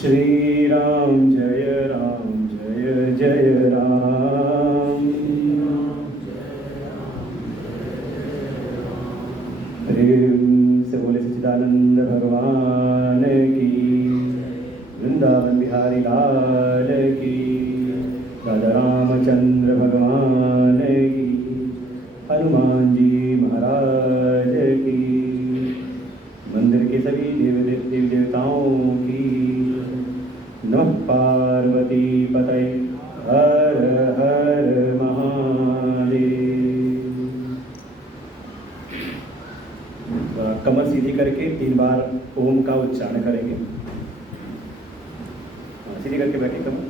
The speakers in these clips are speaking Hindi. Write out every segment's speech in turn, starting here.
श्री राम जय जय राम। प्रेम से बोले सच्चिदानंद भगवान की, वृंदावन बिहारी लाल की, राजा रामचंद्र भगवान की, हनुमान जी महाराज की, मंदिर के सभी देवी देवताओं की। नमः पार्वती पतये हर हर महादेव। कमर सीधी करके 3 बार ओम का उच्चारण करेंगे। सीधी करके बैठे कमर।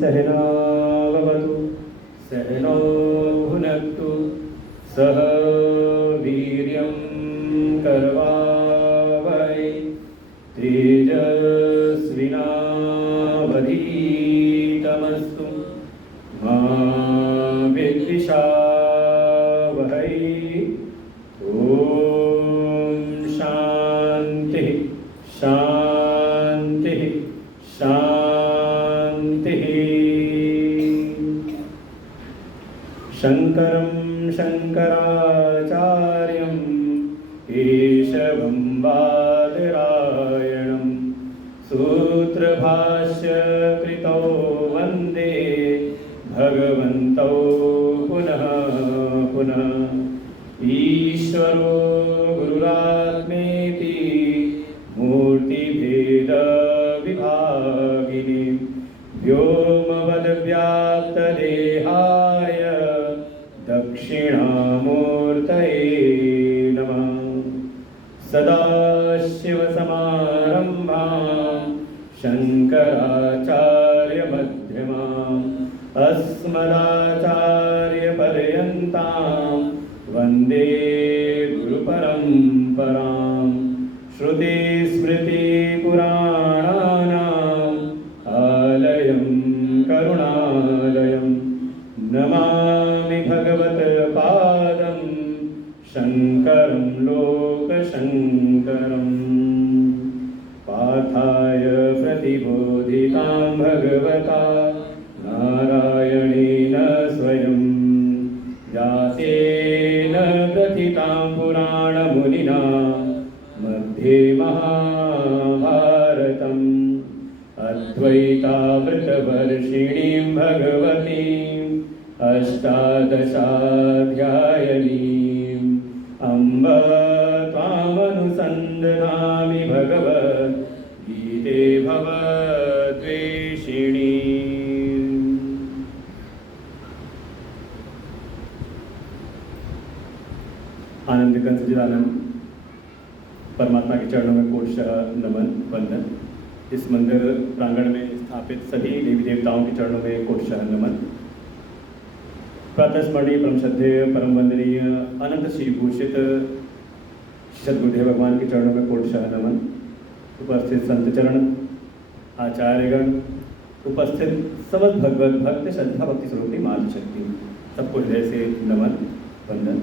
सहनावतु सहनौ भुनक्तु सह वीर्यं करवावहै तेजस्विनावधीतमस्तु मा विद्विषावहै। ॐ शान्तिः शान्तिः शान्तिः। शङ्करं शङ्कराचार्यं केशवं बादरायणं सूत्रभाष्यकृतौ वन्दे भगवन्तौ पुनः पुनः। ईश्वरो गुरुरात्मेति मूर्तिभेदविभागिने व्योमवद्व्याप्तदेहाय दक्षिणामूर्तये नमः। सदाशिवसमारम्भां शङ्कराचार्यमध्यमाम् अस्मदाचार्यपर्यन्तां वन्दे गुरुपरम्पराम्। श्रुतिस्मृतिपुराणानाम् आलयं करुणालयं नमामि भगवत्पादं शङ्करं लोकशङ्करम्। पार्थाय प्रतिबोधितां भगवता नारायणेन स्वयं व्यासेन कथितां पुराणमुनिना मध्ये महाभारतम्। अद्वैतामृतवर्षिणीं भगवतीम् अष्टादशाध्यायनीम् अम्ब त्वामनुसन्दधामि भगवद्गीते भवद्वेषिणी। आनंद कंस सच्चिदानंद परमात्मा के चरणों में कोटशः नमन वंदन। इस मंदिर प्रांगण में स्थापित सभी देवी देवताओं के चरणों में कोटशः नमन। प्रातः स्मरणीय परम श्रद्धेय परम वंदनीय अनंत श्री भूषित सद्गुरुदेव भगवान के चरणों में कोटशः नमन। उपस्थित संत चरण, आचार्यगण, उपस्थित समस्त भगवत भक्त श्रद्धा भक्ति स्वरूपी माल शक्ति, सबको हृदय से नमन वंदन।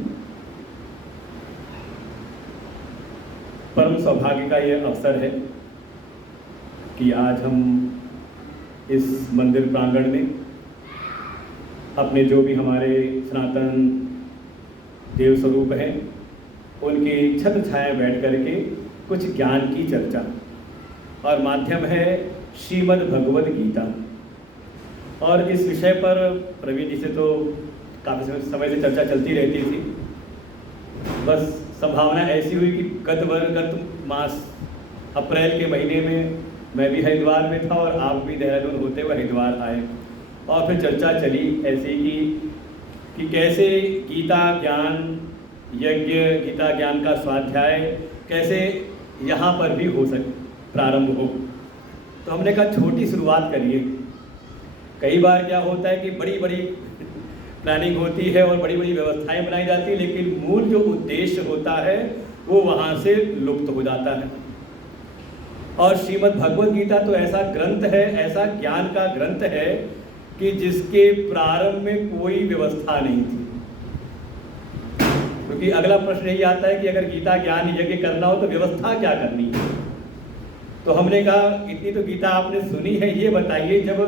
परम सौभाग्य का ये अवसर है कि आज हम इस मंदिर प्रांगण में अपने जो भी हमारे सनातन देव स्वरूप हैं उनकी छत्र छाया बैठ करके कुछ ज्ञान की चर्चा, और माध्यम है श्रीमद् भगवद गीता। और इस विषय पर प्रवीण जी से तो काफ़ी समय से चर्चा चलती रहती थी। बस संभावना ऐसी हुई कि गत मास अप्रैल के महीने में मैं भी हरिद्वार में था और आप भी देहरादून होते हुए हरिद्वार आए, और फिर चर्चा चली ऐसे कि कैसे गीता ज्ञान यज्ञ, गीता ज्ञान का स्वाध्याय कैसे यहाँ पर भी हो सके, प्रारंभ हो। तो हमने कहा छोटी शुरुआत करिए। कई बार क्या होता है कि बड़ी बड़ी प्लानिंग होती है और बड़ी बड़ी व्यवस्थाएं बनाई जाती है, लेकिन मूल जो उद्देश्य होता है वो वहाँ से लुप्त हो जाता है। और श्रीमद् भगवद गीता तो ऐसा ग्रंथ है, ऐसा ज्ञान का ग्रंथ है कि जिसके प्रारंभ में कोई व्यवस्था नहीं थी। क्योंकि अगला प्रश्न यही आता है कि अगर गीता ज्ञान यज्ञ करना हो तो व्यवस्था क्या करनी है। तो हमने कहा इतनी तो गीता आपने सुनी है, ये बताइए जब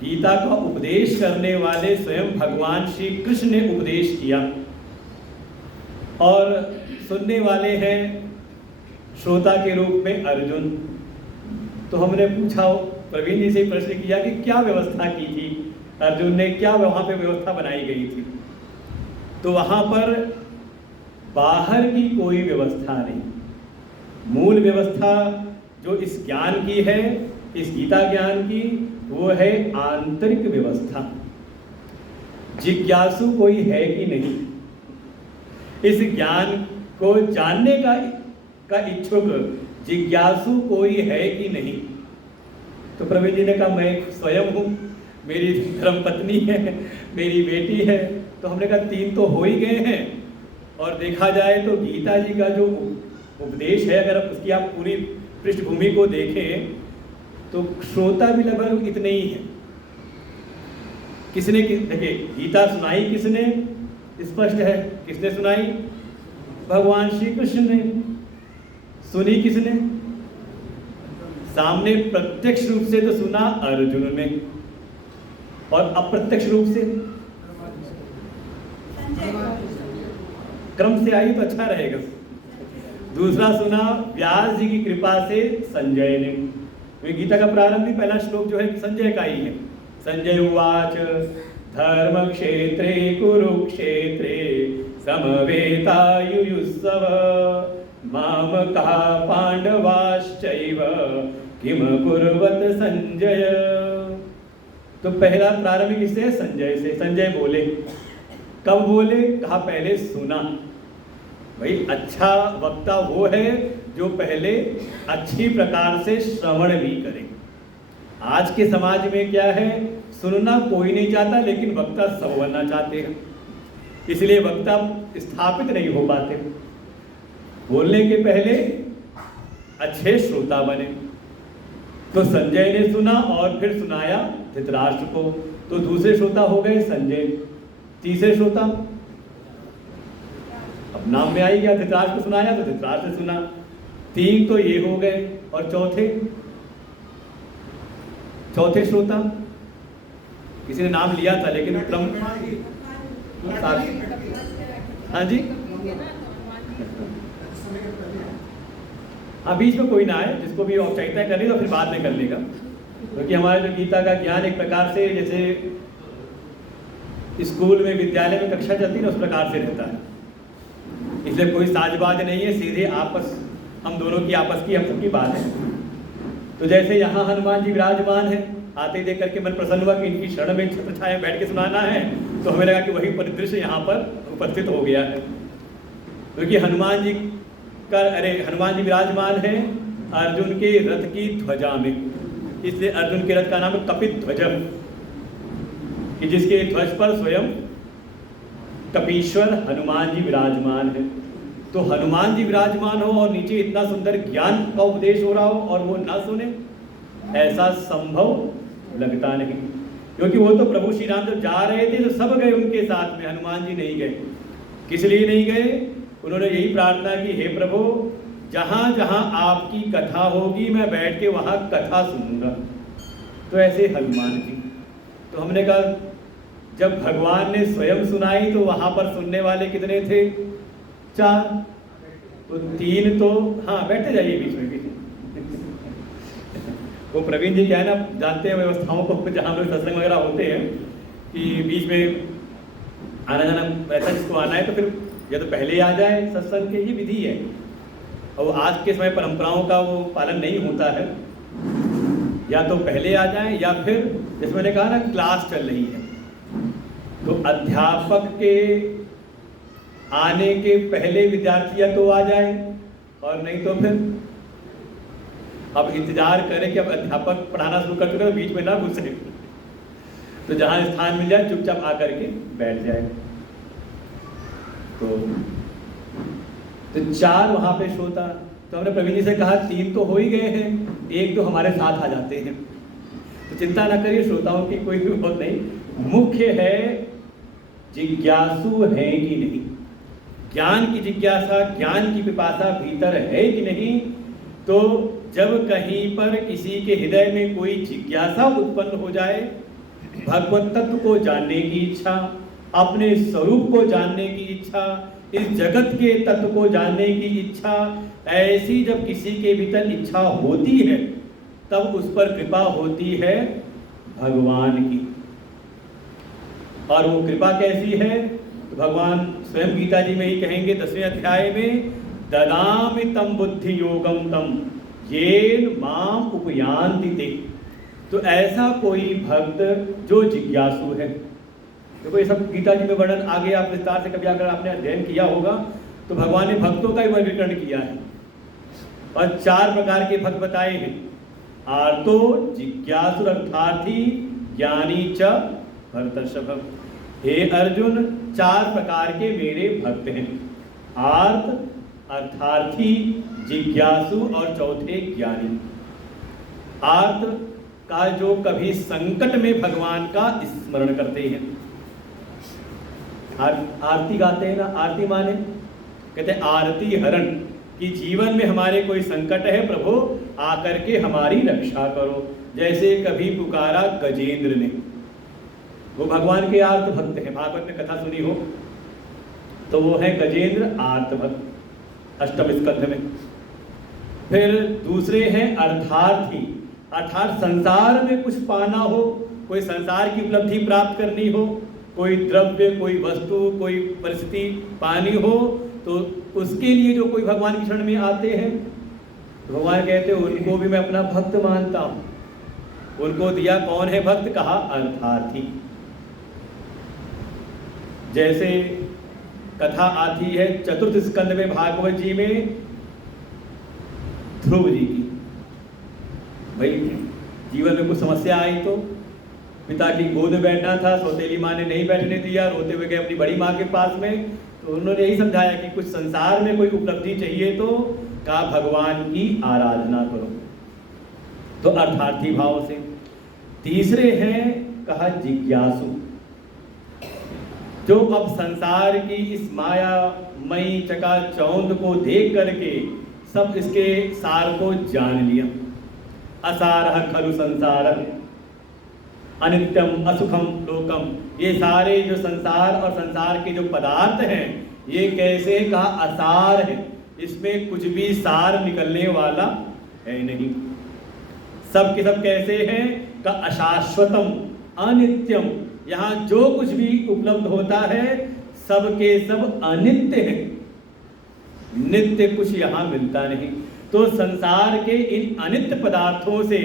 गीता का उपदेश करने वाले स्वयं भगवान श्री कृष्ण ने उपदेश किया और सुनने वाले हैं श्रोता के रूप में अर्जुन, तो हमने पूछा, प्रवीण जी से प्रश्न किया कि क्या व्यवस्था की थी अर्जुन ने, क्या वहाँ पे व्यवस्था बनाई गई थी। तो वहाँ पर बाहर की कोई व्यवस्था नहीं, मूल व्यवस्था जो इस ज्ञान की है, इस गीता ज्ञान की, वो है आंतरिक व्यवस्था। जिज्ञासु कोई है कि नहीं, इस ज्ञान को जानने का इच्छुक जिज्ञासु कोई है कि नहीं। तो प्रवीण जी ने कहा मैं स्वयं हूँ, मेरी धर्मपत्नी है, मेरी बेटी है। तो हमने कहा तीन तो हो ही गए हैं, और देखा जाए तो गीता जी का जो उपदेश है, अगर उसकी आप पूरी पृष्ठभूमि को देखें तो श्रोता भी लगभग इतने ही हैं। किसने देखिए गीता सुनाई किसने, स्पष्ट है, किसने सुनाई? भगवान श्री कृष्ण ने। सुनी किसने? सामने प्रत्यक्ष रूप से तो सुना अर्जुन ने, और अप्रत्यक्ष रूप से क्रम से आई तो अच्छा रहेगा। दूसरा सुना व्यास जी की कृपा से संजय ने। गीता का प्रारंभ भी पहला श्लोक जो है संजय का ही है। संजय उवाच धर्म क्षेत्रे कुरुक्षेत्रे समवेतायुयुत्सव मामका पांडवाश्चैव किम कुर्वत संजय। तो पहला प्रारंभ किससे? संजय से। संजय बोले, कब बोले? कहा पहले सुना। भाई अच्छा वक्ता वो है जो पहले अच्छी प्रकार से श्रवण भी करे। आज के समाज में क्या है, सुनना कोई नहीं चाहता, लेकिन वक्ता सब बनना चाहते हैं, इसलिए वक्ता स्थापित नहीं हो पाते। बोलने के पहले अच्छे श्रोता बने। तो संजय ने सुना और फिर सुनाया धृतराष्ट्र को, तो दूसरे श्रोता हो गए संजय। तीसरे श्रोता अब नाम में आई गया, धृतराष्ट्र को सुनाया तो धृतराष्ट्र ने सुना। तीन तो ये हो गए, और चौथे श्रोता किसी ने नाम लिया था लेकिन क्रम। हाँ जी, हाँ बीच में कोई ना आए, जिसको भी औपचारिकता करनी तो फिर बाद में कर लेगा, क्योंकि हमारे जो गीता का ज्ञान एक प्रकार से जैसे स्कूल में विद्यालय में कक्षा चलती है ना, उस प्रकार से रहता है। इसलिए कोई साजबाज नहीं है, सीधे आपस हम दोनों की आपस की हम सबकी बात है। तो जैसे यहाँ हनुमान जी विराजमान है, आते देख करके मन प्रसन्न हुआ कि इनकी शरण में छत्र छाया बैठ के सुनाना है, तो हमें लगा कि वही परिदृश्य यहाँ पर उपस्थित हो गया है। क्योंकि हनुमान जी विराजमान है अर्जुन के रथ की ध्वजा में, इसलिए अर्जुन के रथ का नाम है कपित ध्वजम, कि जिसके ध्वज पर स्वयं कपीश्वर हनुमान जी विराजमान है। तो हनुमान जी विराजमान हो और नीचे इतना सुंदर ज्ञान का उपदेश हो रहा हो और वो ना सुने, ऐसा संभव लगता नहीं। क्योंकि वो तो प्रभु श्री राम जब जा रहे थे तो सब गए उनके साथ में, हनुमान जी नहीं गए। किस लिए नहीं गए? उन्होंने यही प्रार्थना की, हे प्रभु जहाँ जहाँ आपकी कथा होगी मैं बैठ के वहाँ कथा सुनूंगा। तो ऐसे हनुमान जी। तो हमने कहा जब भगवान ने स्वयं सुनाई तो वहाँ पर सुनने वाले कितने थे? 4। तो 3 तो, हाँ बैठते जाइए बीच में भी। वो प्रवीण जी क्या है ना, जानते हैं व्यवस्थाओं को, जहाँ लोग सत्संग वगैरह होते हैं कि बीच में आना जाना ऐसा, जिसको आना है तो फिर या तो पहले आ जाए सत्संग के, ये विधि है। और आज के समय परंपराओं का वो पालन नहीं होता है, या तो पहले आ जाए या फिर जैसे मैंने कहा ना क्लास चल रही है तो अध्यापक के आने के पहले विद्यार्थी या तो आ जाए, और नहीं तो फिर अब इंतजार करें कि अब अध्यापक पढ़ाना शुरू कर चुके तो बीच में ना घुसे, तो जहाँ स्थान मिल जाए चुपचाप आकर के बैठ जाए। तो 4 वहाँ पे श्रोता, तो हमने प्रवीण जी से कहा 3 तो हो ही गए हैं, 1 तो हमारे साथ आ जाते हैं। तो चिंता ना करिए, श्रोताओं की कोई भी बात नहीं, मुख्य है जिज्ञासु है कि नहीं, ज्ञान की जिज्ञासा, ज्ञान की पिपासा भीतर है कि नहीं। तो जब कहीं पर किसी के हृदय में कोई जिज्ञासा उत्पन्न हो जाए, भगवत तत्व को जानने की इच्छा, अपने स्वरूप को जानने की इच्छा, इस जगत के तत्व को जानने की इच्छा, ऐसी जब किसी के भीतर इच्छा होती है तब उस पर कृपा होती है भगवान की। और वो कृपा कैसी है, तो भगवान स्वयं गीता जी में ही कहेंगे 10वें अध्याय में, ददामि तम बुद्धि योगम तम येन माम उपयान्ति ते। तो ऐसा कोई भक्त जो जिज्ञासु है, देखो ये सब गीता जी में वर्णन आगे आप विस्तार से कभी अगर आपने अध्ययन किया होगा तो भगवान ने भक्तों का ही वर्गीकरण किया है और 4 प्रकार के भक्त बताए हैं, आर्तो जिज्ञासु अर्थार्थी ज्ञानी च भरतर्षभ। हे अर्जुन, 4 प्रकार के मेरे भक्त हैं, आर्त, अर्थार्थी, जिज्ञासु और चौथे ज्ञानी। आर्त का जो कभी संकट में भगवान का स्मरण करते हैं, आरती गाते हैं ना, आरती माने कहते हैं आरती हरण, कि जीवन में हमारे कोई संकट है प्रभु आकर के हमारी रक्षा करो। जैसे कभी पुकारा गजेंद्र ने, वो भगवान के आर्त भक्त हैं, भागवत में कथा सुनी हो तो वो है गजेंद्र आर्त भक्त, 8वें स्कंध में। फिर दूसरे हैं अर्थार्थी, अर्थात संसार में कुछ पाना हो, कोई संसार की उपलब्धि प्राप्त करनी हो, कोई द्रव्य, कोई वस्तु, कोई परिस्थिति पानी हो, तो उसके लिए जो कोई भगवान की शरण में आते हैं, भगवान कहते हैं उनको भी मैं अपना भक्त मानता हूँ। उनको दिया कौन है भक्त, कहा अर्थार्थी। जैसे कथा आती है 4th स्कंद में भागवत जी में ध्रुव जी की, भाई जीवन में कुछ समस्या आई तो पिता की गोद में बैठना था, सौतेली माँ ने नहीं बैठने दिया, रोते हुए गए अपनी बड़ी माँ के पास में, तो उन्होंने यही समझाया कि कुछ संसार में कोई उपलब्धि चाहिए तो कहा भगवान की आराधना करो, तो अर्थार्थी भाव से। तीसरे हैं कहा जिज्ञासु, जो अब संसार की इस मायामयी चकाचौंध को देख करके सब इसके सार को जान लिया। असारः खलु संसारः अनित्यम असुखम लोकम, ये सारे जो संसार और संसार के जो पदार्थ हैं ये कैसे, कहा असार है, इसमें कुछ भी सार निकलने वाला है नहीं। सब के सब कैसे हैं, का अशाश्वतम अनित्यम, यहाँ जो कुछ भी उपलब्ध होता है सब के सब अनित्य है, नित्य कुछ यहाँ मिलता नहीं। तो संसार के इन अनित्य पदार्थों से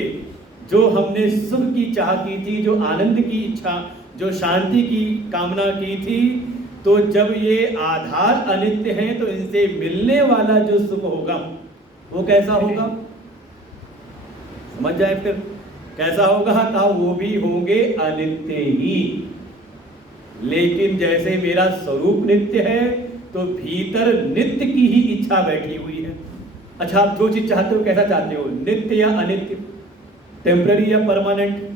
जो हमने सुख की चाह की थी, जो आनंद की इच्छा, जो शांति की कामना की थी, तो जब ये आधार अनित्य हैं तो इनसे मिलने वाला जो सुख होगा वो कैसा होगा, समझ जाए फिर कैसा होगा, कहा वो भी होंगे अनित्य ही। लेकिन जैसे मेरा स्वरूप नित्य है तो भीतर नित्य की ही इच्छा बैठी हुई है। अच्छा, आप जो चीज चाहते हो कैसा चाहते हो, नित्य या अनित्य, टेम्पररी या परमानेंट,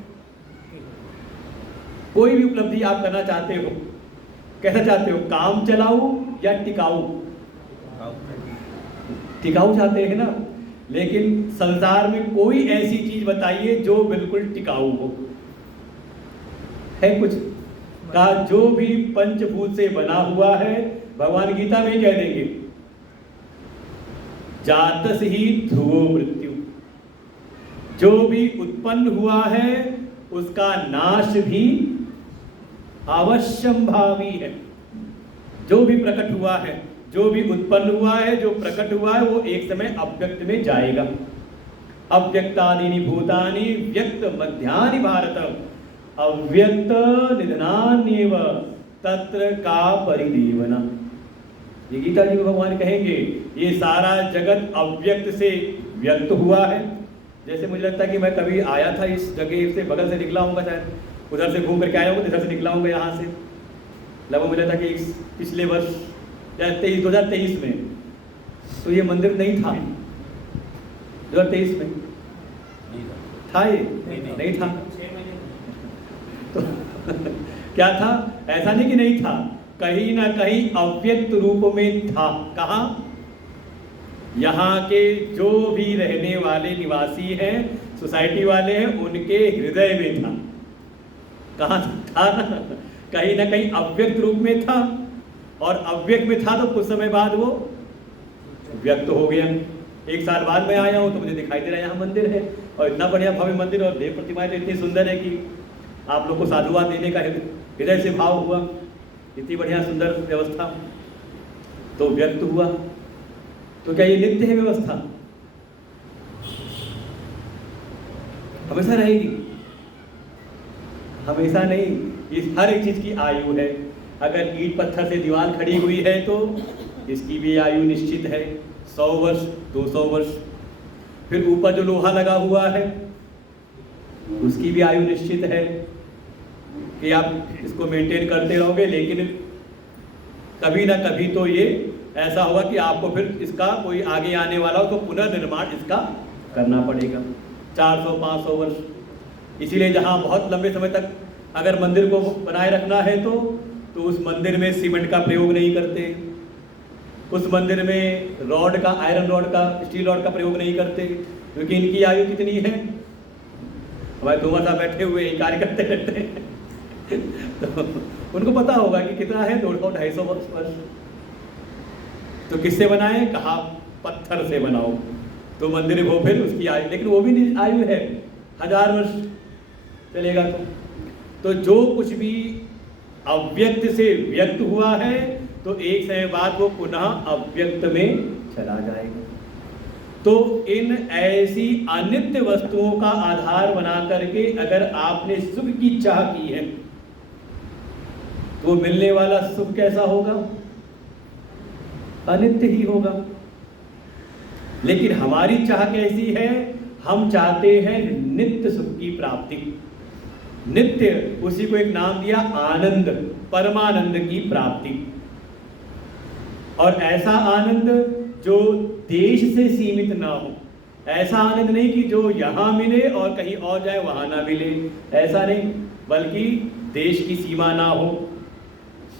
कोई भी उपलब्धि आप करना चाहते हो कैसा चाहते हो, काम चलाऊ या टिकाऊ, टिकाऊ चाहते हैं ना। लेकिन संसार में कोई ऐसी चीज बताइए जो बिल्कुल टिकाऊ हो, है कुछ, कहा जो भी पंचभूत से बना हुआ है, भगवान गीता में ही कह देंगे जातस ही ध्रुवो मृत्यु। जो भी उत्पन्न हुआ है उसका नाश भी अवश्यंभावी है। जो भी प्रकट हुआ है, जो भी उत्पन्न हुआ है, जो प्रकट हुआ है, वो एक समय अव्यक्त में जाएगा। अव्यक्तादीनि भूतानि व्यक्त मध्यानि भारत अव्यक्त निधनान्येव तत्र का परिदेवना। ये गीता जी में भगवान कहेंगे ये सारा जगत अव्यक्त से व्यक्त हुआ है। जैसे मुझे लगता है कि मैं कभी आया था इस जगह से, बगल से निकला हूँगा, शायद उधर से घूम करके आया हूँ, इधर से निकला हूँगा यहाँ से। लगभग मुझे लगता है कि पिछले वर्ष या 2023 में तो ये मंदिर नहीं था। 2023 में था ये? नहीं था। तो क्या था? ऐसा नहीं कि नहीं था, कहीं ना कहीं अव्यक्त रूप में था। कहाँ? यहाँ के जो भी रहने वाले निवासी हैं, सोसाइटी वाले हैं, उनके हृदय में था। कहाँ था? कहीं ना कहीं अव्यक्त रूप में था, और अव्यक्त में था तो कुछ समय बाद वो व्यक्त हो गया। 1 साल बाद मैं आया हूँ तो मुझे दिखाई दे रहा है यहाँ मंदिर है, और इतना बढ़िया भव्य मंदिर, और देव प्रतिमाएं तो इतनी सुंदर है कि आप लोग को साधुवाद देने का हृदय से भाव हुआ। इतनी बढ़िया सुंदर व्यवस्था, तो व्यक्त हुआ। तो क्या ये नित्य है व्यवस्था? हमेशा रहेगी? हमेशा नहीं। इस हर एक चीज की आयु है। अगर ईंट पत्थर से दीवार खड़ी हुई है तो इसकी भी आयु निश्चित है, 100 वर्ष, 200 वर्ष। फिर ऊपर जो लोहा लगा हुआ है उसकी भी आयु निश्चित है कि आप इसको मेंटेन करते रहोगे, लेकिन कभी ना कभी तो ये ऐसा होगा कि आपको फिर इसका कोई आगे आने वाला हो तो पुनर्निर्माण इसका करना पड़ेगा। 400-500 वर्ष। इसीलिए जहाँ बहुत लंबे समय तक अगर मंदिर को बनाए रखना है तो उस मंदिर में सीमेंट का प्रयोग नहीं करते, उस मंदिर में रॉड का, आयरन रॉड का, स्टील रॉड का प्रयोग नहीं करते, क्योंकि इनकी आयु कितनी है? हमारे तोमर साहब बैठे हुए ही कार्य करते रहते हैं तो उनको पता होगा कि कितना है, 200-250 वर्ष। तो किससे बनाए? कहा पत्थर से बनाओ तो मंदिर वो फिर उसकी आयु, लेकिन वो भी आयु है 1000 वर्ष चलेगा। तो जो कुछ भी अव्यक्त से व्यक्त हुआ है तो एक समय बाद वो पुनः अव्यक्त में चला जाएगा। तो इन ऐसी अनित्य वस्तुओं का आधार बना करके अगर आपने सुख की चाह की है तो मिलने वाला सुख कैसा होगा? अनित्य ही होगा। लेकिन हमारी चाह कैसी है? हम चाहते हैं नित्य सुख की प्राप्ति। नित्य, उसी को एक नाम दिया आनंद, परमानंद की प्राप्ति। और ऐसा आनंद जो देश से सीमित ना हो। ऐसा आनंद नहीं कि जो यहाँ मिले और कहीं और जाए वहाँ ना मिले, ऐसा नहीं, बल्कि देश की सीमा ना हो,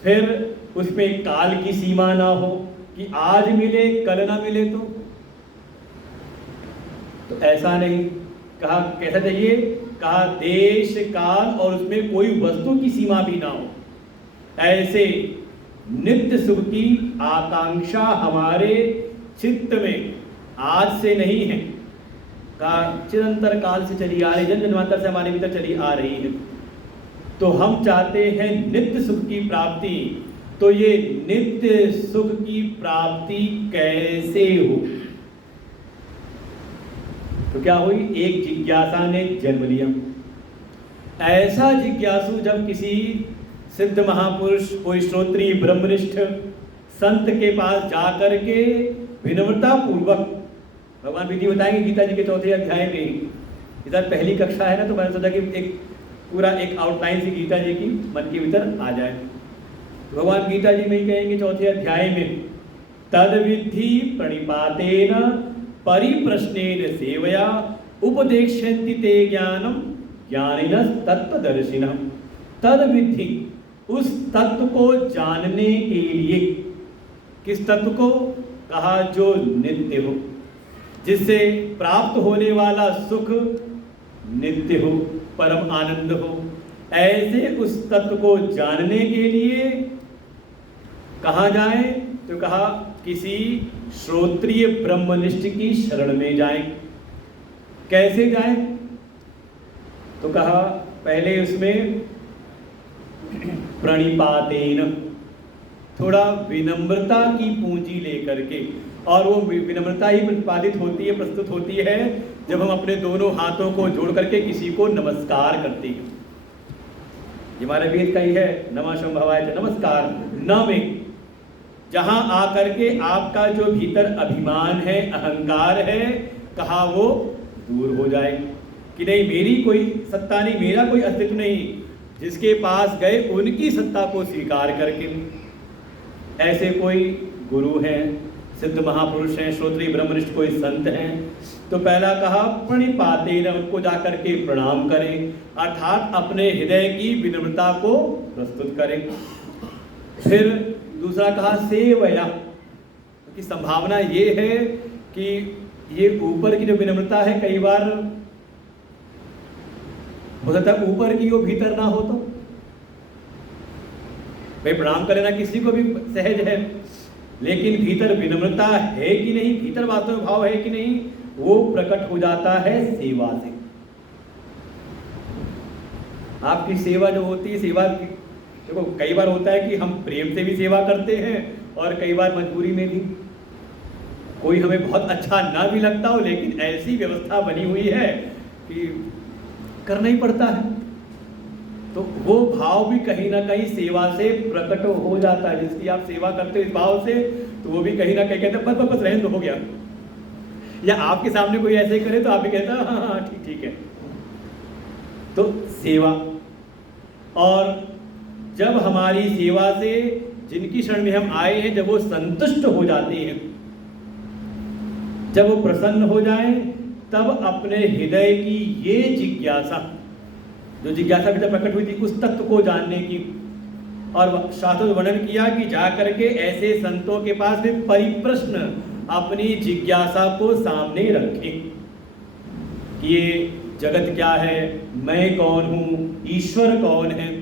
फिर उसमें काल की सीमा ना हो कि आज मिले कल ना मिले। तो ऐसा नहीं। कहा कैसा चाहिए? कहा देश काल और उसमें कोई वस्तु की सीमा भी ना हो। ऐसे नित्य सुख की आकांक्षा हमारे चित्त में आज से नहीं है, कहा चिरंतर काल से चली आ रही, जन्म जन्मांतर से हमारे भीतर चली आ रही है। तो हम चाहते हैं नित्य सुख की प्राप्ति। तो ये नित्य सुख की प्राप्ति कैसे हो? तो क्या हुई? एक जिज्ञासा ने जन्म लिया। ऐसा जिज्ञासु जब किसी सिद्ध महापुरुष, कोई श्रोत्री ब्रह्मनिष्ठ संत के पास जाकर के विनम्रता पूर्वक भगवान विधि बताएंगे गीता जी के 4थे अध्याय में। इधर पहली कक्षा है ना, तो मैंने सोचा कि एक पूरा एक आउटलाइन से गीता जी की मन के भीतर आ जाए। तो भगवान गीता जी में ही कहेंगे 4थे अध्याय में, तद विधि प्रणिपातेन परिप्रश्नेन सेवया उपदेक्ष्यन्ति ते ज्ञानम ज्ञानिनः तत्त्वदर्शिनः। तद विधि, उस तत्व को जानने के लिए। किस तत्व को? कहा जो नित्य हो, जिससे प्राप्त होने वाला सुख नित्य हो, परम आनंद हो। ऐसे उस तत्व को जानने के लिए कहाँ जाएं? तो कहा किसी श्रोत्रिय ब्रह्मनिष्ठ की शरण में जाएं। कैसे जाएं? तो कहा पहले उसमें प्रणिपातेन, थोड़ा विनम्रता की पूंजी लेकर के, और वो विनम्रता ही प्रतिपादित होती है, प्रस्तुत होती है जब हम अपने दोनों हाथों को जोड़ करके किसी को नमस्कार करते हैं। ये हमारे वेद का ही है, नमः शंभवाय नमस्कार। न में जहां आकर के आपका जो भीतर अभिमान है, अहंकार है, कहा वो दूर हो जाए कि नहीं मेरी कोई सत्ता नहीं, मेरा कोई अस्तित्व नहीं। जिसके पास गए उनकी सत्ता को स्वीकार करके, ऐसे कोई गुरु हैं, सिद्ध महापुरुष हैं, श्रोत्रिय ब्रह्मनिष्ठ कोई संत हैं, तो पहला कहा प्रणिपातेन, उनको जाकर के प्रणाम करें, अर्थात अपने हृदय की विनम्रता को प्रस्तुत करें। फिर दूसरा कहा सेवया, की संभावना ये है कि ये ऊपर की जो विनम्रता है कई बार हो सकता है ऊपर की वो भीतर ना हो, तो भाई प्रणाम करे ना किसी को भी सहज है, लेकिन भीतर विनम्रता है कि नहीं, भीतर वास्तव में भाव है कि नहीं, वो प्रकट हो जाता है सेवा से। आपकी सेवा जो होती है, सेवा देखो कई बार होता है कि हम प्रेम से भी सेवा करते हैं और कई बार मजबूरी में भी। कोई हमें बहुत अच्छा ना भी लगता हो, लेकिन ऐसी व्यवस्था बनी हुई है कि करना ही पड़ता है, तो वो भाव भी कहीं ना कहीं सेवा से प्रकट हो जाता है। जिसकी आप सेवा करते हो इस भाव से, तो वो भी कहीं ना कहीं कहते हैं बस रहने दो, हो गया। या आपके सामने कोई ऐसे करे तो आप भी कहते हैं हाँ हाँ ठीक ठीक है। तो सेवा, और जब हमारी सेवा से जिनकी शरण में हम आए हैं, जब वो संतुष्ट हो जाते हैं, जब वो प्रसन्न हो जाएं, तब अपने हृदय की ये जिज्ञासा, जो जिज्ञासा भीतर प्रकट हुई थी उस तत्व को जानने की, और शास्त्रों ने वर्णन किया कि जाकर के ऐसे संतों के पास भी परिप्रश्न अपनी जिज्ञासा को सामने रखें कि ये जगत क्या है, मैं कौन हूँ, ईश्वर कौन है,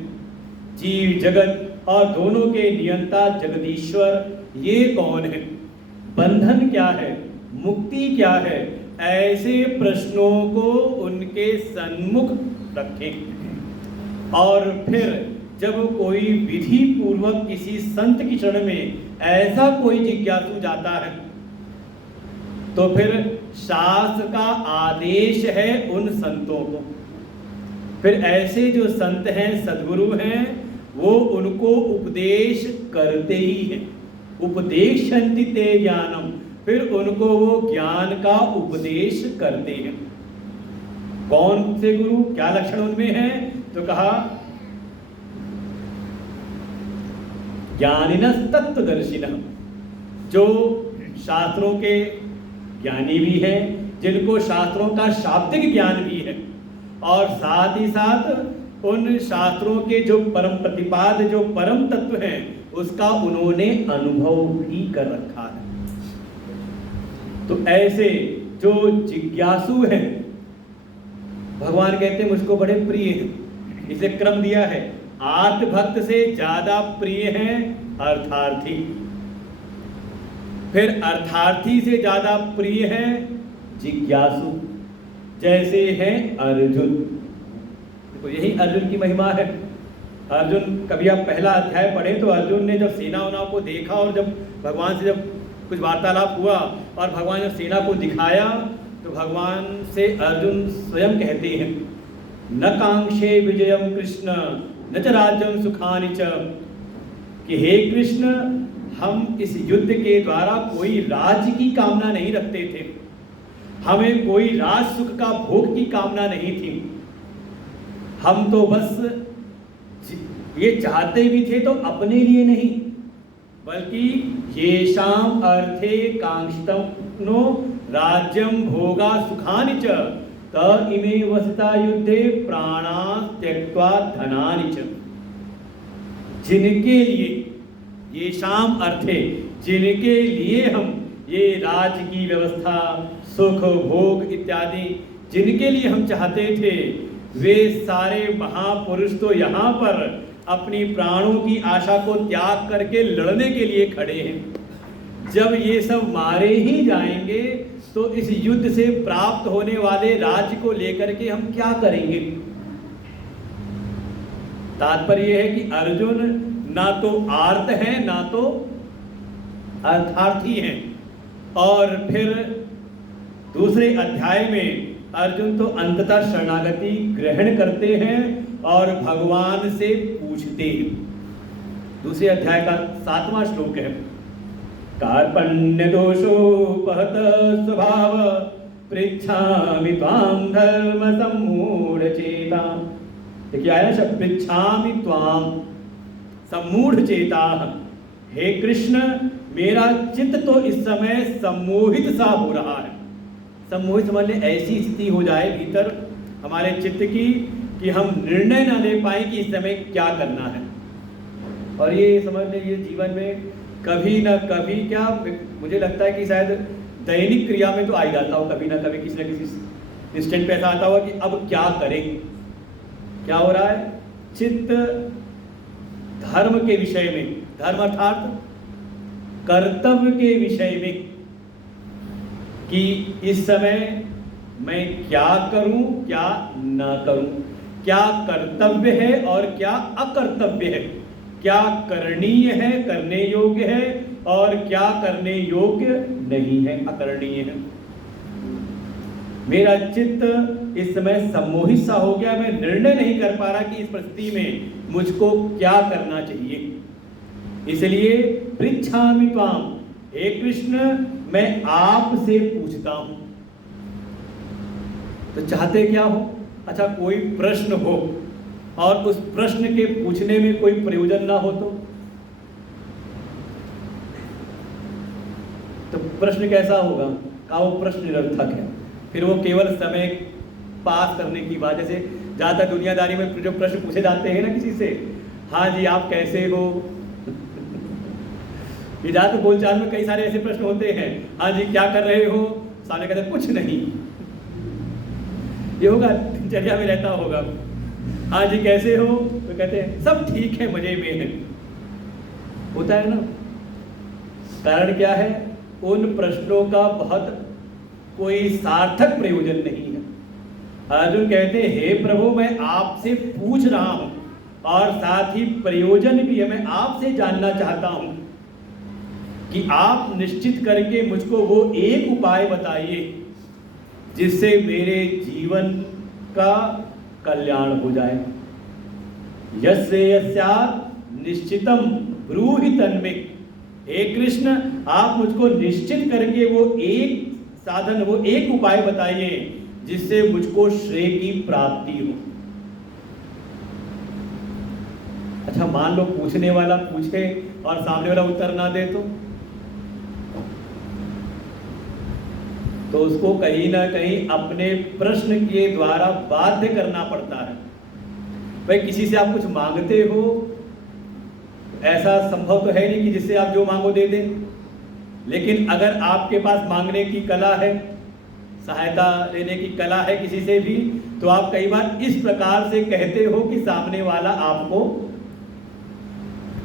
जीव जगत और दोनों के नियंता जगदीश्वर ये कौन है, बंधन क्या है, मुक्ति क्या है, ऐसे प्रश्नों को उनके सन्मुख रखें। और फिर जब कोई विधि पूर्वक किसी संत की शरण में ऐसा कोई जिज्ञासु जाता है, तो फिर शास्त्र का आदेश है उन संतों को, फिर ऐसे जो संत हैं, सद्गुरु हैं, वो उनको उपदेश करते ही हैं। उपदेशन्ति ते ज्ञानम, फिर उनको वो ज्ञान का उपदेश करते हैं। कौन से गुरु, क्या लक्षण उनमें है? तो कहा ज्ञानिनः तत्त्वदर्शिनः, जो शास्त्रों के ज्ञानी भी हैं, जिनको शास्त्रों का शाब्दिक ज्ञान भी है, और साथ ही साथ उन शास्त्रों के जो परम प्रतिपाद्य जो परम तत्व हैं उसका उन्होंने अनुभव भी कर रखा है। तो ऐसे जो जिज्ञासु हैं, भगवान कहते हैं मुझको बड़े प्रिय हैं, इसे क्रम दिया है, आर्त भक्त से ज्यादा प्रिय हैं अर्थार्थी, फिर अर्थार्थी से ज्यादा प्रिय हैं जिज्ञासु, जैसे हैं अर्जुन। देखो यही अर्जुन की महिमा है। अर्जुन, कभी आप पहला अध्याय पढ़े तो अर्जुन ने जब सेना उना को देखा और जब भगवान से जब कुछ वार्तालाप हुआ और भगवान जब सेना को दिखाया, तो भगवान से अर्जुन स्वयं कहते हैं न कांक्षे विजयम कृष्ण न च राज्यम सुखानि च, कि हे कृष्ण, हम इस युद्ध के द्वारा कोई राज्य की कामना नहीं रखते थे, हमें कोई राज सुख का भोग की कामना नहीं थी, हम तो बस ये चाहते भी थे तो अपने लिए नहीं, बल्कि येषाम अर्थे कांक्षितनो राज्यम भोगा सुखानि च त इमे वसता युद्धे प्राणा त्यक्त्वा धनानि च। जिनके लिए, येषाम अर्थे, जिनके लिए हम ये राज्य की व्यवस्था, सुख भोग इत्यादि जिनके लिए हम चाहते थे, वे सारे महापुरुष तो यहाँ पर अपनी प्राणों की आशा को त्याग करके लड़ने के लिए खड़े हैं। जब ये सब मारे ही जाएंगे तो इस युद्ध से प्राप्त होने वाले राज्य को लेकर के हम क्या करेंगे? तात्पर्य यह है कि अर्जुन ना तो आर्त है ना तो अर्थार्थी हैं। और फिर दूसरे अध्याय में अर्जुन तो अंततः शरणागति ग्रहण करते हैं और भगवान से पूछते हैं। दूसरे अध्याय का 7वां श्लोक है, कार्पण्य दोषोपहत स्वभाव पृच्छामि त्वां धर्म सम्मूढ़ चेता। देखिए आया शब्द पृच्छामि त्वां सम्मूढ़ चेता। हे कृष्ण, मेरा चित्त तो इस समय सम्मोहित सा हो रहा है। सम्मोहित समझ ले, ऐसी स्थिति हो जाए भीतर हमारे चित्त की कि हम निर्णय ना ले पाए कि इस समय क्या करना है। और ये समझ ले, ये जीवन में कभी ना कभी, क्या मुझे लगता है कि शायद दैनिक क्रिया में तो आ जाता हो, कभी ना कभी किसी न किसी इंस्टेंट पे ऐसा आता होगा कि अब क्या करें। क्या हो रहा है? चित्त धर्म के विषय में, धर्म अर्थात कर्तव्य के विषय में, कि इस समय मैं क्या करूं क्या ना करूं, क्या कर्तव्य है और क्या अकर्तव्य है, क्या करणीय है, करने योग्य है और क्या करने योग्य नहीं है, अकरणीय है। मेरा चित्त इस समय सम्मोहित सा हो गया, मैं निर्णय नहीं कर पा रहा कि इस परिस्थिति में मुझको क्या करना चाहिए। इसलिए पृच्छामि त्वां, हे कृष्ण मैं आपसे पूछता हूं। तो चाहते क्या हो? अच्छा, कोई प्रश्न हो और उस प्रश्न के पूछने में कोई प्रयोजन ना हो तो प्रश्न कैसा होगा? का वो प्रश्न निरर्थक है, फिर वो केवल समय पास करने की बात। जैसे ज़्यादातर दुनियादारी में जो प्रश्न पूछे जाते हैं ना किसी से, हाँ जी आप कैसे हो, ये ज़्यादातर बोलचाल में कई सारे ऐसे प्रश्न होते हैं। हाँ जी क्या कर रहे हो, सामने कहते कुछ नहीं, ये होगा दिनचर्या में रहता होगा। हाँ जी कैसे हो, तो कहते हैं सब ठीक है, मजे में है, होता है ना। कारण क्या है? उन प्रश्नों का बहुत कोई सार्थक प्रयोजन नहीं है। अर्जुन कहते हैं हे प्रभु मैं आपसे पूछ रहा हूं और साथ ही प्रयोजन भी है, मैं आपसे जानना चाहता हूं कि आप निश्चित करके मुझको वो एक उपाय बताइए जिससे मेरे जीवन का कल्याण हो जाए। यस्य यस्यात् निश्चितम ब्रूहि तन्मे। हे कृष्ण आप मुझको निश्चित करके वो एक साधन, वो एक उपाय बताइए जिससे मुझको श्रेय की प्राप्ति हो। अच्छा मान लो पूछने वाला पूछे और सामने वाला उत्तर ना दे तो उसको कहीं ना कहीं अपने प्रश्न के द्वारा बाध्य करना पड़ता है। भाई किसी से आप कुछ मांगते हो, ऐसा संभव तो है नहीं कि जिससे आप जो मांगो दे दें, लेकिन अगर आपके पास मांगने की कला है, सहायता लेने की कला है किसी से भी, तो आप कई बार इस प्रकार से कहते हो कि सामने वाला आपको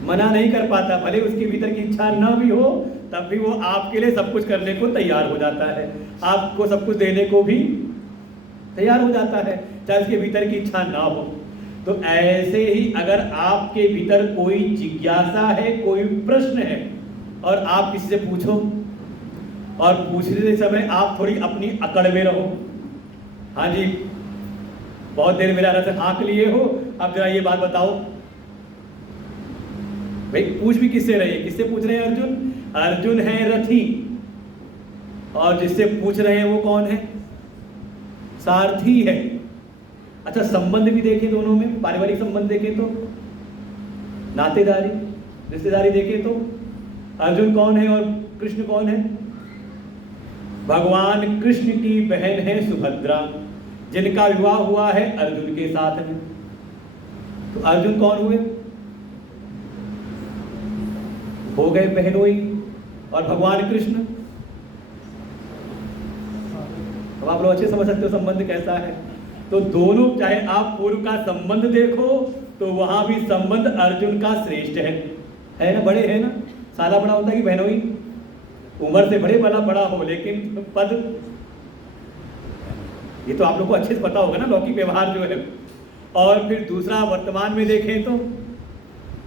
मना नहीं कर पाता। भले उसके भीतर की इच्छा न भी हो तब भी वो आपके लिए सब कुछ करने को तैयार हो जाता है, आपको सब कुछ देने को भी तैयार हो जाता है, चाहे उसके भीतर की इच्छा ना हो। तो ऐसे ही अगर आपके भीतर कोई जिज्ञासा है, कोई प्रश्न है और आप किसी से पूछो और पूछने समय आप थोड़ी अपनी अकड़ में रहो, हाँ जी बहुत देर मेरा रस हाँक लिए हो, अब जरा ये बात बताओ। भाई पूछ भी किससे रहे हैं? किससे पूछ रहे हैं? अर्जुन। अर्जुन है रथी और जिससे पूछ रहे हैं वो कौन है? सारथी है। अच्छा संबंध भी देखें दोनों में, पारिवारिक संबंध देखें तो, नातेदारी रिश्तेदारी देखें तो अर्जुन कौन है और कृष्ण कौन है? भगवान कृष्ण की बहन है सुभद्रा, जिनका विवाह हुआ है अर्जुन के साथ में। तो अर्जुन कौन हुए? हो गए बहनोई। और भगवान कृष्ण, अब आप लोग अच्छे समझ सकते हो संबंध कैसा है। तो दोनों, चाहे आप पूर्व का संबंध देखो तो वहां भी संबंध अर्जुन का श्रेष्ठ है ना, बड़े है ना। साला बड़ा होता है कि बहनोई? उम्र से बड़े वाला बड़ा हो, लेकिन पद, ये तो आप लोग को अच्छे से पता होगा ना लौकिक व्यवहार जो है। और फिर दूसरा वर्तमान में देखें तो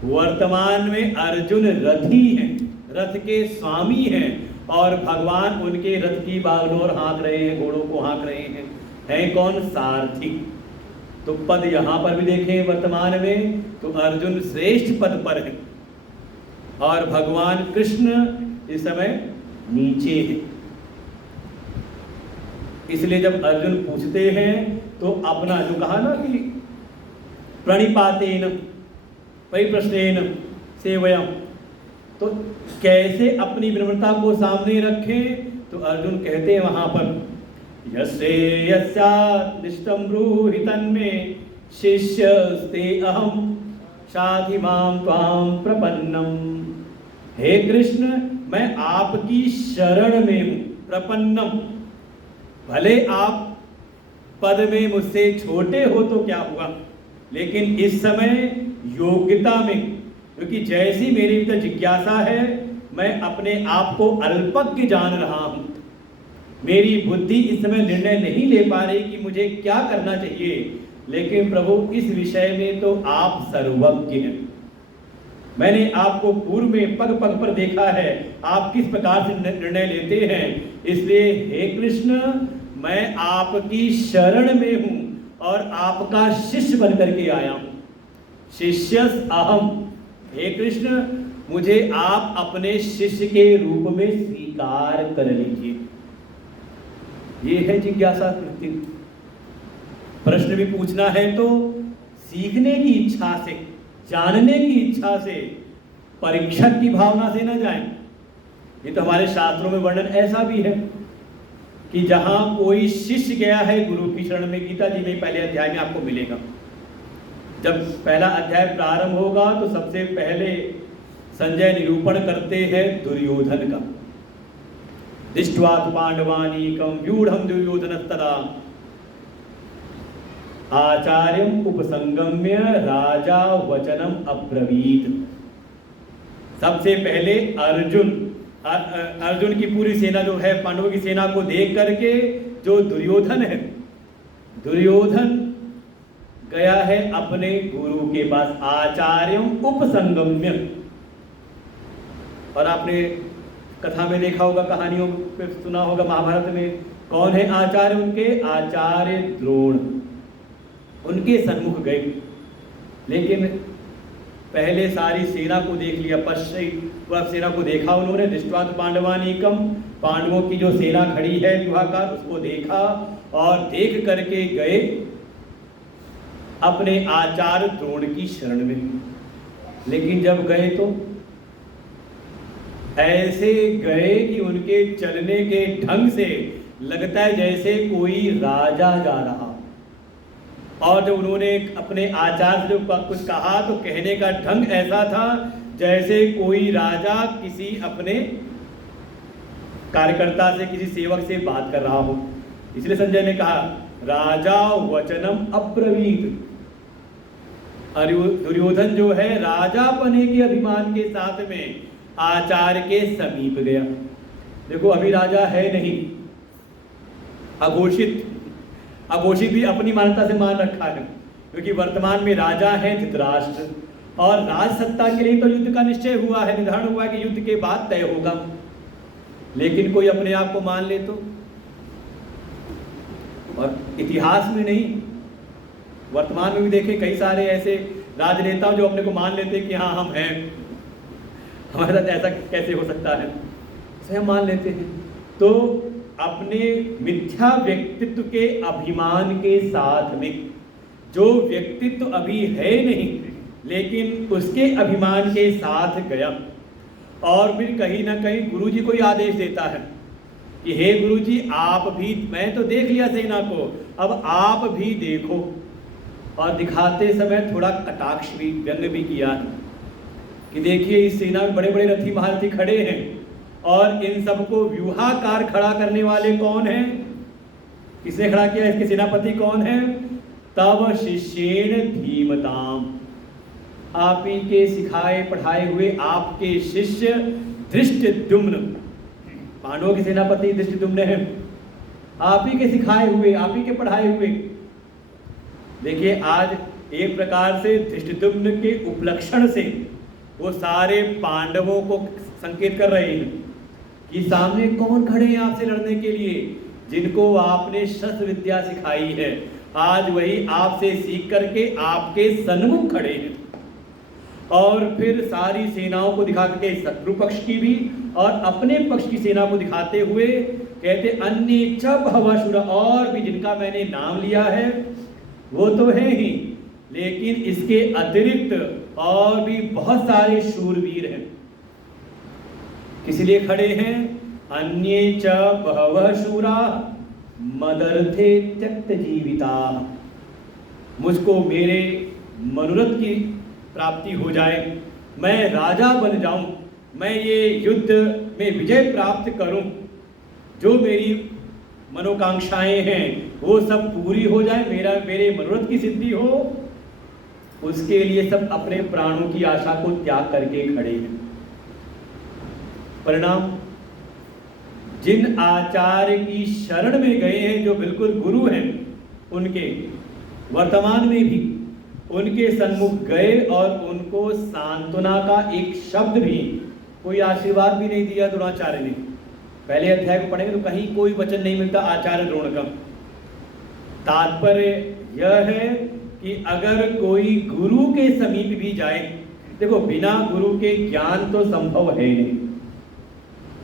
वर्तमान में अर्जुन रथी हैं, रथ के स्वामी हैं, और भगवान उनके रथ की बागडोर हाँक रहे हैं, घोड़ों को हाँक रहे हैं कौन? सारथी। तो पद यहाँ पर भी देखें वर्तमान में तो अर्जुन श्रेष्ठ पद पर है और भगवान कृष्ण इस समय नीचे है। इसलिए जब अर्जुन पूछते हैं तो अपना जो कहा ना कि प्रणिपातेन परिप्रश्नेन सेवयम्, तो कैसे अपनी विनम्रता को सामने रखें? तो अर्जुन कहते हैं वहां पर यस्यादिष्टं ब्रूहि तन्मे शिष्यस्ते अहम शाधि मां त्वां प्रपन्नम। हे कृष्ण, मैं आपकी शरण में हूं, प्रपन्नम। भले आप पद में मुझसे छोटे हो तो क्या हुआ, लेकिन इस समय योग्यता में, क्योंकि जैसी मेरे भीतर जिज्ञासा है, मैं अपने आप को अल्पज्ञ जान रहा हूं। मेरी बुद्धि इस समय निर्णय नहीं ले पा रही कि मुझे क्या करना चाहिए, लेकिन प्रभु इस विषय में तो आप सर्वज्ञ हैं। मैंने आपको पूर्व में पग पग पर देखा है, आप किस प्रकार से निर्णय लेते हैं। इसलिए हे कृष्ण, मैं आपकी शरण में हूं और आपका शिष्य बनकर के आया हूं। शिष्यस् अहम। हे कृष्ण, मुझे आप अपने शिष्य के रूप में स्वीकार कर लीजिए। ये है जिज्ञासा वृत्ति। प्रश्न भी पूछना है तो सीखने की इच्छा से, जानने की इच्छा से, परीक्षक की भावना से न जाएं। ये तो हमारे शास्त्रों में वर्णन ऐसा भी है कि जहां कोई शिष्य गया है गुरु की शरण में, गीता जी में पहले अध्याय में आपको मिलेगा। जब पहला अध्याय प्रारंभ होगा तो सबसे पहले संजय निरूपण करते हैं दुर्योधन का। दृष्ट्वा तु पांडवानीकं व्यूढ़ं दुर्योधनस्तदा आचार्यम उपसंगम्य राजा वचनम अब्रवीत। सबसे पहले अर्जुन की पूरी सेना जो है, पांडवों की सेना को देख करके जो दुर्योधन है, दुर्योधन गया है अपने गुरु के पास, आचार्यम उपसंगम्य। और आपने कथा में देखा होगा, कहानियों पे सुना होगा, महाभारत में कौन है आचार्य? उनके आचार्य द्रोण उनके सन्मुख गए, लेकिन पहले सारी सेना को देख लिया, पश्चिम सेना को देखा उन्होंने। दृष्ट्वा तु पांडवानीकम, पांडवों की जो सेना खड़ी है व्यूहाकार, उसको देखा और देख करके गए अपने आचार्य द्रोण की शरण में। लेकिन जब गए तो ऐसे गए कि उनके चलने के ढंग से लगता है जैसे कोई राजा जा रहा। और जब उन्होंने अपने आचार्य से कुछ कहा तो कहने का ढंग ऐसा था जैसे कोई राजा किसी अपने कार्यकर्ता से, किसी सेवक से बात कर रहा हो। इसलिए संजय ने कहा राजा वचनम अब्रवीत। दुर्योधन जो है राजा बने के अभिमान के साथ में आचार्य के समीप गया। देखो अभी राजा है नहीं, अघोषित भी अपनी मान्यता से मान रखा है, क्योंकि वर्तमान में राजा है धृतराष्ट्र, और राज सत्ता के लिए तो युद्ध का निश्चय हुआ है, निर्धारण हुआ है कि युद्ध के बाद तय होगा। लेकिन कोई अपने आप को मान ले तो, और इतिहास में नहीं वर्तमान में भी देखें कई सारे ऐसे राजनेता जो अपने को मान लेते हैं कि हाँ हम हैं, हमारे साथ ऐसा कैसे हो सकता है, इसे हम मान लेते हैं। तो अपने मिथ्या व्यक्तित्व के अभिमान के साथ में, जो व्यक्तित्व अभी है नहीं लेकिन उसके अभिमान के साथ गया, और फिर कहीं ना कहीं गुरुजी को ही आदेश देता है कि हे गुरुजी आप भी, मैं तो देख लिया सेना को, अब आप भी देखो। और दिखाते समय थोड़ा कटाक्ष भी, व्यंग भी किया है कि देखिए इस सेना में बड़े बड़े रथी महारथी खड़े हैं, और इन सबको व्यूहाकार खड़ा करने वाले कौन हैं? किसने खड़ा किया? इसके सेनापति कौन है? तव शिष्येण धीमताम, आप ही के सिखाए पढ़ाए हुए आपके शिष्य धृष्टद्युम्न। पांडवों के सेनापति धृष्टद्युम्न हैं, आप ही के सिखाए हुए, आप ही के पढ़ाए हुए। देखिए आज एक प्रकार से धृष्टद्युम्न के उपलक्षण से वो सारे पांडवों को संकेत कर रहे हैं कि सामने कौन खड़े हैं आपसे लड़ने के लिए, जिनको आपने शस्त्र विद्या सिखाई है, आज वही आपसे सीख करके आपके सन्मुख खड़े हैं। और फिर सारी सेनाओं को दिखा करके, शत्रु पक्ष की भी और अपने पक्ष की सेना को दिखाते हुए कहते अन्य च बहवः, और भी जिनका मैंने नाम लिया है वो तो है ही, लेकिन इसके अतिरिक्त और भी बहुत सारे शूरवीर हैं। किस लिए खड़े हैं? अन्ये च बहवः शूरा मदर्थे त्यक्त जीविता, मुझको मेरे मनोरथ की प्राप्ति हो जाए, मैं राजा बन जाऊं, मैं ये युद्ध में विजय प्राप्त करूं, जो मेरी मनोकांक्षाएं हैं वो सब पूरी हो जाए, मेरे मनोरथ की सिद्धि हो, उसके लिए सब अपने प्राणों की आशा को त्याग करके खड़े हैं। परिणाम, जिन आचार्य की शरण में गए हैं, जो बिल्कुल गुरु हैं, उनके वर्तमान में भी उनके सन्मुख गए और उनको सांत्वना का एक शब्द भी, कोई आशीर्वाद भी नहीं दिया द्रोणाचार्य ने। पहले अध्याय को पढ़ेंगे तो कहीं कोई वचन नहीं मिलता आचार्य द्रोण का। तात्पर्य यह है कि अगर कोई गुरु के समीप भी जाए, देखो बिना गुरु के ज्ञान तो संभव है नहीं,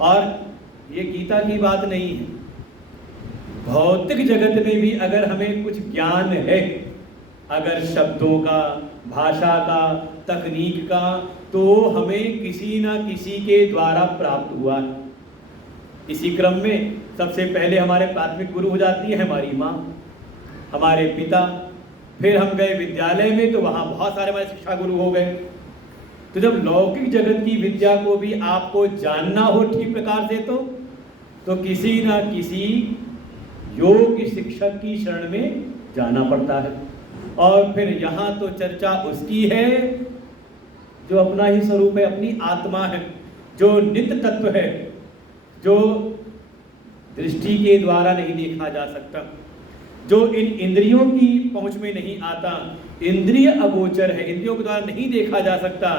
और ये गीता की बात नहीं है, भौतिक जगत में भी अगर हमें कुछ ज्ञान है, अगर शब्दों का, भाषा का, तकनीक का, तो हमें किसी ना किसी के द्वारा प्राप्त हुआ है। इसी क्रम में सबसे पहले हमारे प्राथमिक गुरु हो जाती है हमारी माँ, हमारे पिता, फिर हम गए विद्यालय में तो वहाँ बहुत सारे हमारे शिक्षा गुरु हो गए। तो जब लौकिक जगत की विद्या को भी आपको जानना हो ठीक प्रकार से, तो किसी ना किसी योग शिक्षक की शरण में जाना पड़ता है। और फिर यहाँ तो चर्चा उसकी है जो अपना ही स्वरूप है, अपनी आत्मा है, जो नित्य तत्व है, जो दृष्टि के द्वारा नहीं देखा जा सकता, जो इन इंद्रियों की पहुंच में नहीं आता, इंद्रिय अगोचर है, इंद्रियों के द्वारा नहीं देखा जा सकता,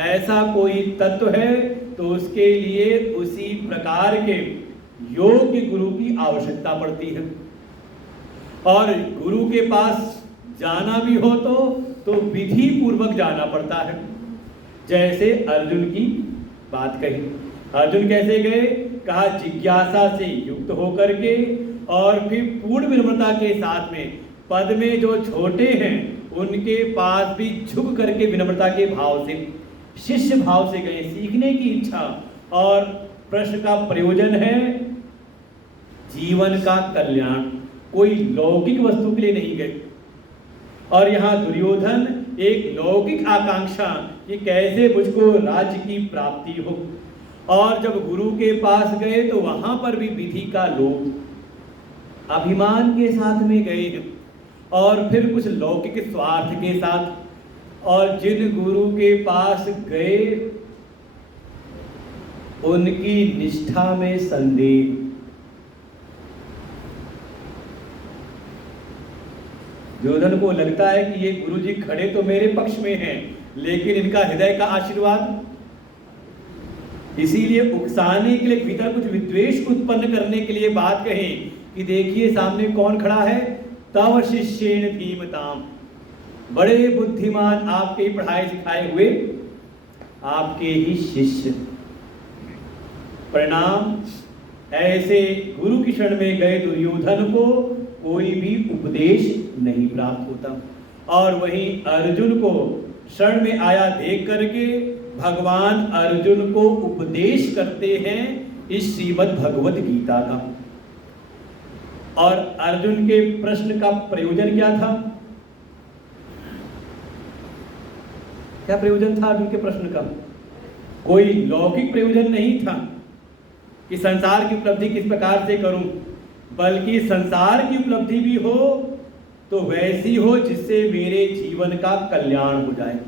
ऐसा कोई तत्व है, तो उसके लिए उसी प्रकार के योग्य गुरु की आवश्यकता पड़ती है। और गुरु के पास जाना भी हो तो विधि पूर्वक जाना पड़ता है। जैसे अर्जुन की बात कही, अर्जुन कैसे गए? कहा जिज्ञासा से युक्त होकर के, और फिर पूर्ण विनम्रता के साथ में, पद में जो छोटे हैं उनके पास भी झुक करके विनम्रता के भाव से, शिष्य भाव से गए, सीखने की इच्छा। और प्रश्न का प्रयोजन है जीवन का कल्याण, कोई लौकिक वस्तु के लिए नहीं गए। और यहाँ दुर्योधन एक लौकिक आकांक्षा कि कैसे मुझको राज्य की प्राप्ति हो, और जब गुरु के पास गए तो वहां पर भी विधि का लोभ, अभिमान के साथ में गए, और फिर कुछ लौकिक स्वार्थ के साथ। और जिन गुरु के पास गए उनकी निष्ठा में संदेह, दुर्योधन को लगता है कि ये गुरुजी खड़े तो मेरे पक्ष में हैं, लेकिन इनका हृदय का आशीर्वाद, इसीलिए उकसाने के लिए, भीतर कुछ विद्वेष उत्पन्न करने के लिए बात कही कि देखिए सामने कौन खड़ा है, तव शिष्येन धीमताम, बड़े बुद्धिमान, आपके ही पढ़ाए सिखाए हुए आपके ही शिष्य। परिणाम, ऐसे गुरु की शरण में गए दुर्योधन को कोई भी उपदेश नहीं प्राप्त होता, और वहीं अर्जुन को शरण में आया देख करके भगवान अर्जुन को उपदेश करते हैं इस श्रीमद् भगवत गीता का। और अर्जुन के प्रश्न का प्रयोजन क्या था? क्या प्रयोजन था अर्जुन के प्रश्न का? कोई लौकिक प्रयोजन नहीं था कि संसार की उपलब्धि किस प्रकार से करूं, बल्कि संसार की उपलब्धि भी हो तो वैसी हो जिससे मेरे जीवन का कल्याण हो जाए,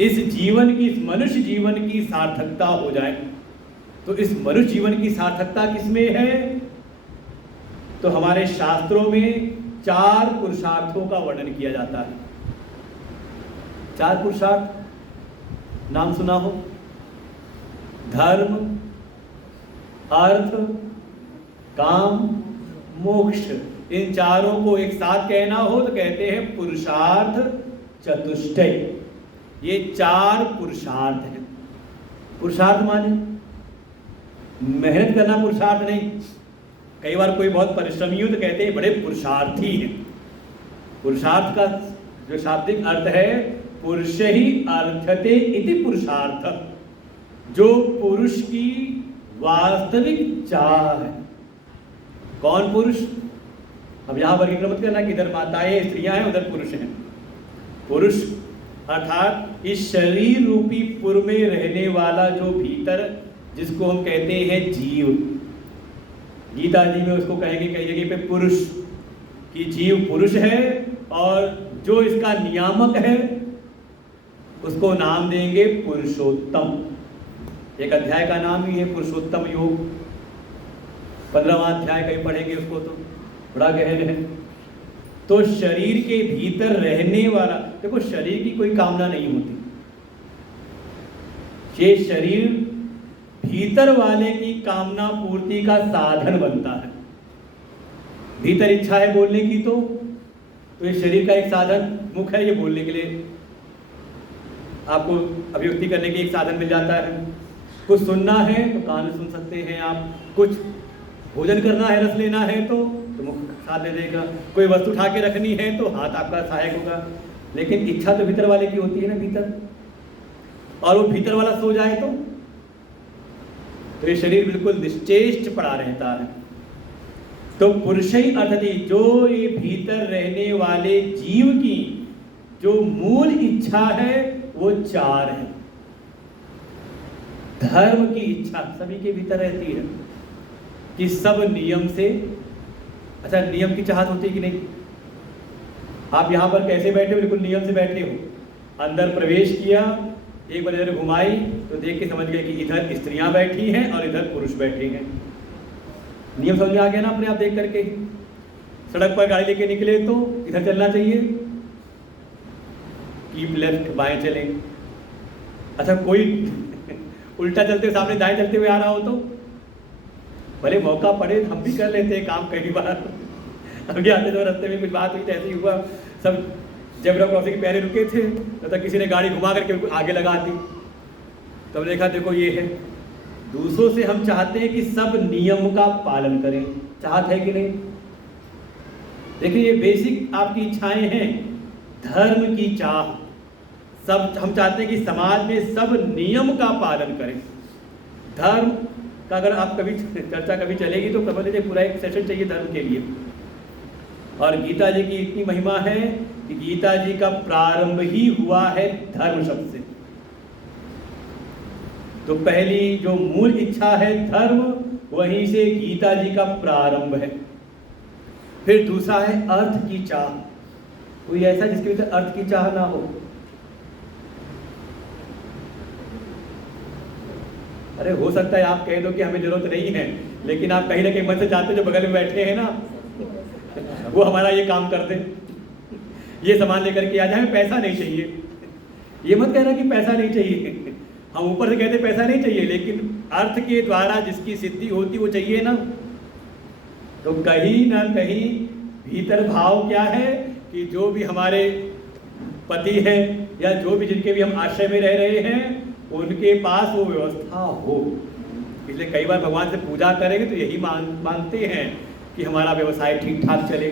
इस जीवन की, इस मनुष्य जीवन की सार्थकता हो जाए। तो इस मनुष्य जीवन की सार्थकता किसमें है? तो हमारे शास्त्रों में 4 पुरुषार्थों का वर्णन किया जाता है। 4 पुरुषार्थ नाम सुना हो? धर्म, अर्थ, काम, मोक्ष। इन चारों को एक साथ कहना हो तो कहते हैं पुरुषार्थ चतुष्टय। ये 4 पुरुषार्थ हैं। पुरुषार्थ माने मेहनत करना पुरुषार्थ नहीं। कई बार कोई बहुत परिश्रमी हो तो कहते हैं बड़े पुरुषार्थी हैं। पुरुषार्थ का जो शाब्दिक अर्थ है, पुरुष ही अर्थते इति पुरुषार्थ, जो पुरुष की वास्तविक चाह है। कौन पुरुष? अब यहाँ वर्गीकरण मत करना कि इधर माताएं स्त्रियां हैं उधर पुरुष हैं। पुरुष अर्थात इस शरीर रूपी पुर में रहने वाला जो भीतर, जिसको हम कहते हैं जीव। गीता जी में उसको कहेंगे कई जगह पे पुरुष, कि जीव पुरुष है और जो इसका नियामक है उसको नाम देंगे पुरुषोत्तम। एक अध्याय का नाम ही है पुरुषोत्तम योग। 15वां अध्याय कहीं पढ़ेंगे उसको तो बड़ा गहन है। तो शरीर के भीतर रहने वाला, देखो शरीर की कोई कामना नहीं होती, ये शरीर भीतर वाले की कामना पूर्ति का साधन बनता है। भीतर इच्छा है बोलने की तो ये शरीर का एक साधन, मुख है ये बोलने के लिए, आपको अभिव्यक्ति करने के एक साधन मिल जाता है। कुछ सुनना है तो कान सुन सकते हैं आप, कुछ भोजन करना है, रस लेना है तो मुख साथ दे देगा, कोई वस्तु उठा के रखनी है तो हाथ आपका सहायक होगा। लेकिन इच्छा तो भीतर वाले की होती है ना भीतर, और वो भीतर वाला सो जाए तो ये शरीर बिल्कुल निश्चेष्ट पड़ा रहता है। तो पुरुष ही अर्थात जो ये भीतर रहने वाले जीव की जो मूल इच्छा है वो 4 है। धर्म की इच्छा सभी के भीतर रहती है कि सब नियम से, अच्छा नियम की चाहत होती है कि नहीं? आप यहाँ पर कैसे बैठे हो? बिल्कुल नियम से बैठे हो। अंदर प्रवेश किया, एक बार इधर घुमाई तो देख के समझ गए कि इधर स्त्रियां बैठी हैं और इधर पुरुष बैठे हैं। नियम समझ में आ गया ना अपने आप देख करके। सड़क पर गाड़ी लेके निकले तो इधर चलना चाहिए, कीप लेफ्ट, बाएं चलें। अच्छा कोई उल्टा चलते हुए सामने दाएं चलते हुए आ रहा हो तो भले मौका पड़े हम भी कर लेते हैं काम कई बार। अभी आते तो रास्ते में कुछ बात हुई तो ऐसे ही हुआ, सब जेब्रा क्रॉसिंग के पहले रुके थे तो किसी ने गाड़ी घुमा करके आगे लगा दी। तब देखा देखो ये है, दूसरों से हम चाहते हैं कि सब नियम का पालन करें, चाहत है कि नहीं? देखिए ये बेसिक आपकी इच्छाएं हैं। धर्म की चाह, सब हम चाहते हैं कि समाज में सब नियम का पालन करें। धर्म का अगर आप कभी चर्चा कभी चलेगी तो समझ लीजिए पूरा एक सेशन चाहिए धर्म के लिए। और गीता जी की इतनी महिमा है कि गीता जी का प्रारंभ ही हुआ है धर्म शब्द से। तो पहली जो मूल इच्छा है धर्म, वहीं से गीता जी का प्रारंभ है। फिर दूसरा है अर्थ की चाह। कोई ऐसा जिसके भीतर अर्थ की चाह ना हो? अरे हो सकता है आप कह दो कि हमें जरूरत नहीं है, लेकिन आप कहीं ना कहीं मन से चाहते जो बगल में बैठे हैं ना वो हमारा ये काम कर दे, ये सामान लेकर के आ जाए, हमें पैसा नहीं चाहिए। ये मत कहना कि पैसा नहीं चाहिए, हम ऊपर से कहते पैसा नहीं चाहिए, लेकिन अर्थ के द्वारा जिसकी सिद्धि होती वो चाहिए ना। तो कहीं ना कहीं भीतर भाव क्या है कि जो भी हमारे पति हैं या जो भी जिनके भी हम आश्रय में रह रहे हैं उनके पास वो व्यवस्था हो। इसलिए कई बार भगवान से पूजा करेंगे तो यही मांगते हैं कि हमारा व्यवसाय ठीक ठाक चले,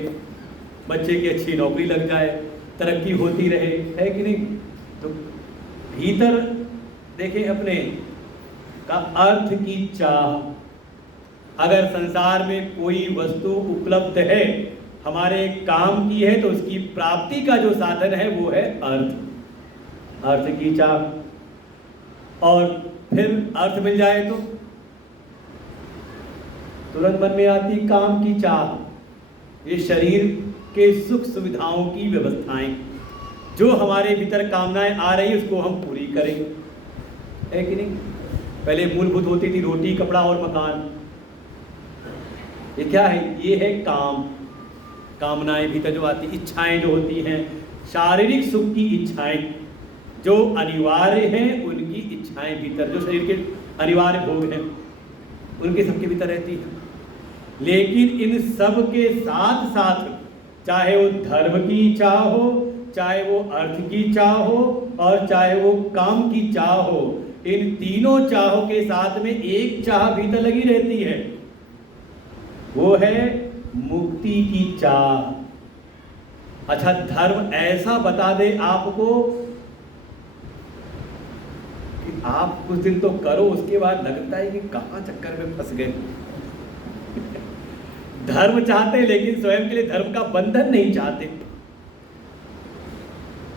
बच्चे की अच्छी नौकरी लग जाए, तरक्की होती रहे, है कि नहीं? तो भीतर देखें अपने का अर्थ की चाह। अगर संसार में कोई वस्तु उपलब्ध है हमारे काम की है तो उसकी प्राप्ति का जो साधन है वो है अर्थ, अर्थ की चाह। और फिर अर्थ मिल जाए तो तुरंत मन में आती काम की चाह। ये शरीर के सुख सुविधाओं की व्यवस्थाएं, जो हमारे भीतर कामनाएं आ रही उसको हम पूरी करें, है कि नहीं? पहले मूलभूत होती थी रोटी, कपड़ा और मकान। ये क्या है? ये है काम, कामनाएं भीतर जो आती, इच्छाएं जो होती हैं, शारीरिक सुख की इच्छाएं जो अनिवार्य हैं, उनकी इच्छाएं भीतर जो शरीर के अनिवार्य भोग हैं उनके सबके भीतर रहती है। लेकिन इन सब के साथ साथ चाहे वो धर्म की चाह हो, चाहे वो अर्थ की चाह हो, और चाहे वो काम की चाह हो, इन तीनों चाहों के साथ में एक चाह भीतर लगी रहती है, वो है मुक्ति की चाह। अच्छा, धर्म ऐसा बता दे आपको कि आप कुछ दिन तो करो, उसके बाद लगता है कि कहां चक्कर में फंस गए। धर्म चाहते लेकिन स्वयं के लिए धर्म का बंधन नहीं चाहते।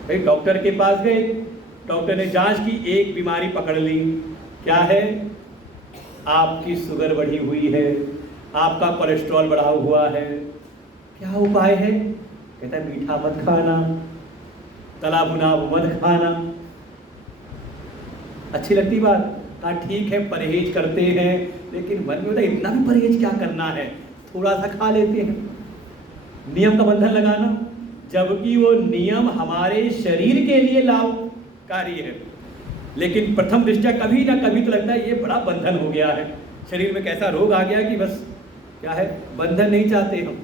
भाई डॉक्टर के पास गए, डॉक्टर ने जांच की, एक बीमारी पकड़ ली। क्या है? आपकी शुगर बढ़ी हुई है, आपका कोलेस्ट्रॉल बढ़ा हुआ है। क्या उपाय है? कहता है मीठा मत खाना, तला भुना मत खाना। अच्छी लगती बात? हाँ ठीक है, परहेज करते हैं, लेकिन मन में होता है इतना भी परहेज क्या करना है, थोड़ा सा खा लेते हैं। नियम का बंधन लगाना, जबकि वो नियम हमारे शरीर के लिए लाभकारी है, लेकिन प्रथम दृष्टया कभी ना कभी तो लगता है ये बड़ा बंधन हो गया है, शरीर में कैसा रोग आ गया कि बस क्या है, बंधन नहीं चाहते हम।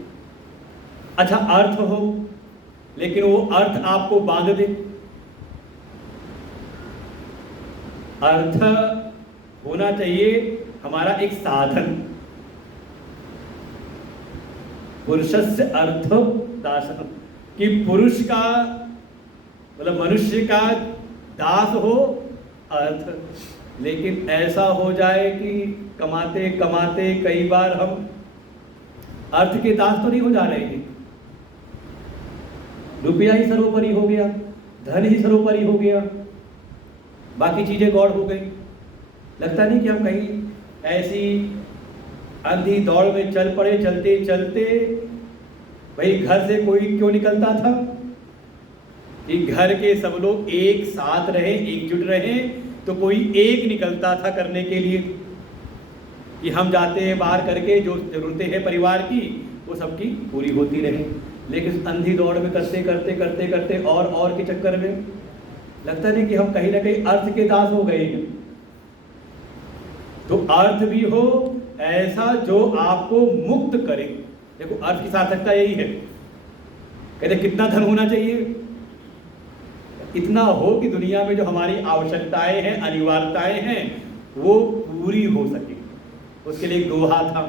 अच्छा, अर्थ हो, लेकिन वो अर्थ आपको बांध दे। अर्थ होना चाहिए हमारा एक साधन। पुरुषस्य अर्थ दासः, कि पुरुष का मतलब मनुष्य का दास हो अर्थ। लेकिन ऐसा हो जाए कि कमाते कमाते कई बार हम अर्थ के दास तो नहीं हो जा रहे हैं, रुपया ही सर्वोपरि हो गया, धन ही सर्वोपरि हो गया, बाकी चीजें गौड़ हो गई। लगता नहीं कि हम कहीं ऐसी अंधी दौड़ में चल पड़े, चलते चलते भाई घर से कोई क्यों निकलता था कि घर के सब लोग एक साथ रहे, एकजुट रहे, तो कोई एक निकलता था करने के लिए कि हम जाते हैं बाहर करके, जो जरूरतें हैं परिवार की वो सबकी पूरी होती रहे। लेकिन अंधी दौड़ में करते करते करते करते और के चक्कर में लगता नहीं कि हम कहीं ना कहीं अर्थ के दास हो गए हैं। तो अर्थ भी हो ऐसा जो आपको मुक्त करे। देखो अर्थ की सार्थकता यही है, कहते कितना धन होना चाहिए, इतना हो कि दुनिया में जो हमारी आवश्यकताएं हैं, अनिवार्यताएं हैं, वो पूरी हो सके। उसके लिए दोहा था,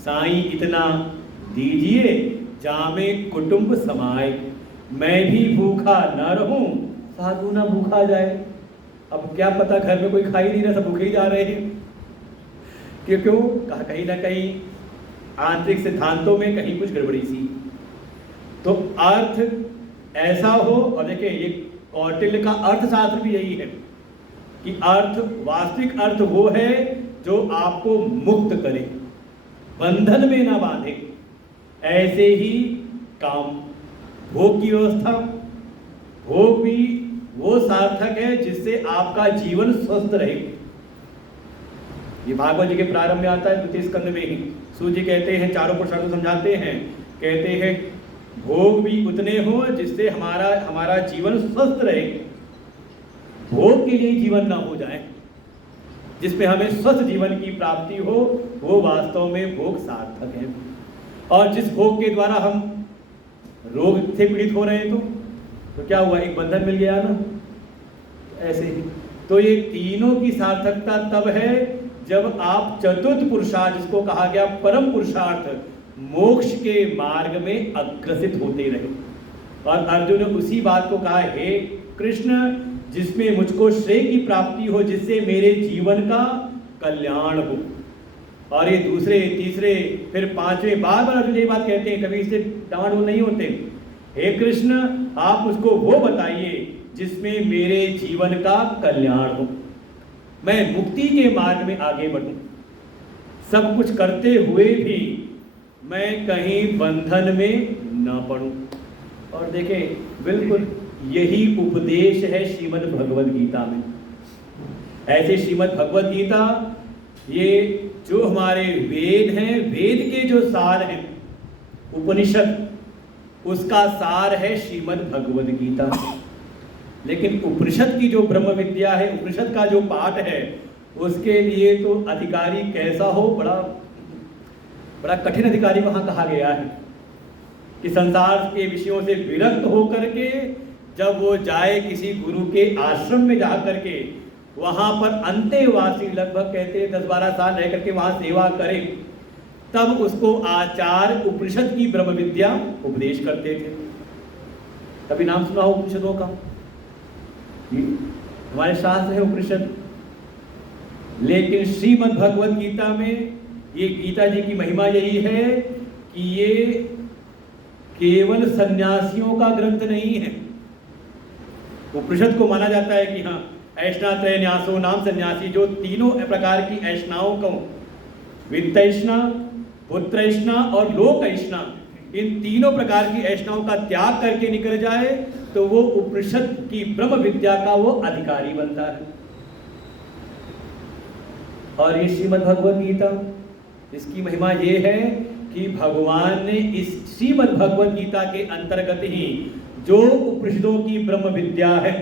साईं इतना दीजिए जामे कुटुंब समाए, मैं भी भूखा न रहूं साधु ना भूखा जाए। अब क्या पता घर में कोई खा ही नहीं रहा, सब भूखे ही जा रहे हैं। क्यों? कहीं ना कहीं आंतरिक सिद्धांतों में कहीं कुछ गड़बड़ी सी। तो अर्थ ऐसा हो, और देखिए ये कौटिल्य का अर्थशास्त्र भी यही है कि अर्थ, वास्तविक अर्थ वो है जो आपको मुक्त करे, बंधन में ना बांधे। ऐसे ही काम, भोग की व्यवस्था, भोग भी वो सार्थक है जिससे आपका जीवन स्वस्थ रहे। ये भागवत जी के प्रारंभ में आता है, द्वितीय स्कंद में ही सूर्य जी कहते हैं, चारों पुरुषार्थ समझाते हैं, कहते हैं भोग भी उतने हो जिससे हमारा जीवन स्वस्थ रहे। भोग के लिए जीवन ना हो जाए, जिसमें हमें स्वस्थ जीवन की प्राप्ति हो, वो वास्तव में भोग सार्थक है। और जिस भोग के द्वारा हम रोग से पीड़ित हो रहे हैं तो क्या हुआ, एक बंधन मिल गया ना। ऐसे ही तो ये तीनों की सार्थकता तब है जब आप चतुर्थ पुरुषार्थ, जिसको कहा गया परम पुरुषार्थ, मोक्ष के मार्ग में अग्रसित होते रहे। और अर्जुन ने उसी बात को कहा, हे कृष्ण, जिसमें मुझको श्रेय की प्राप्ति हो, जिससे मेरे जीवन का कल्याण हो। और ये दूसरे, तीसरे, फिर पांचवें, बार बार अर्जुन ये बात कहते हैं, कभी इससे डांड नहीं होते। हे कृष्ण, आप मुझको वो बताइए जिसमें मेरे जीवन का कल्याण हो, मैं मुक्ति के मार्ग में आगे बढ़ूं। सब कुछ करते हुए भी मैं कहीं बंधन में न पड़ूं। और देखें, बिल्कुल यही उपदेश है श्रीमद् भगवद गीता में। ऐसे श्रीमद् भगवद गीता, ये जो हमारे वेद हैं, वेद के जो सार हैं, उपनिषद, उसका सार है श्रीमद् भगवद गीता। लेकिन उपनिषद की जो ब्रह्म विद्या है, उपनिषद का जो पाठ है, उसके लिए तो अधिकारी कैसा हो, बड़ा कठिन अधिकारी वहां कहा गया है कि संसार के विषयों से विरक्त होकर के जब वो जाए किसी गुरु के आश्रम में जा करके वहां पर अंतेवासी, लगभग कहते 10-12 साल रह करके वहां सेवा करे, तब उसको आचार्य उपनिषद की ब्रह्म विद्या उपदेश करते थे। कभी नाम सुना हो उपनिषदों का? हमारे शास्त्र है उपनिषद। लेकिन श्रीमद् भगवद गीता में ये गीता जी की महिमा यही है कि ये केवल सन्यासियों का ग्रंथ नहीं है। उपनिषद को माना जाता है कि हाँ, ऐष्णात्रय न्यासो नाम सन्यासी, जो तीनों प्रकार की ऐष्णाओं को, वित्तैष्णा, पुत्रैष्णा और लोकैष्णा, इन तीनों प्रकार की ऐष्णाओं का त्याग करके निकल जाए तो वो उपनिषद की ब्रह्म विद्या का वो अधिकारी बनता है। और ये श्रीमद् भगवद गीता, इसकी महिमा ये है कि भगवान ने इस श्रीमद् भगवद गीता के अंतर्गत ही जो उपनिषदों की ब्रह्म विद्या है,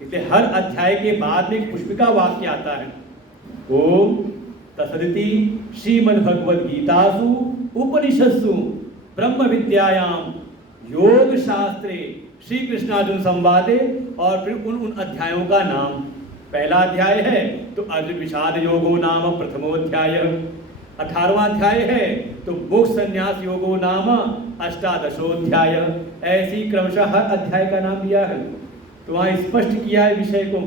इसे हर अध्याय के बाद में पुष्पिका वाक्य आता है, ओम तत्सदिति श्रीमद् भगवद गीतासु उपनिषत्सु ब्रह्म विद्यायाम योग शास्त्रे श्री कृष्णार्जुन संवादे, और फिर उन अध्यायों का नाम। पहला अध्याय है तो अर्जुन विषाद योगो नाम प्रथमोध्याय, 18वां अध्याय है तो मोक्ष संन्यास योगो नाम अष्टादशोध्याय। ऐसी क्रमशः हर अध्याय का नाम दिया है। तो वहाँ स्पष्ट किया है विषय को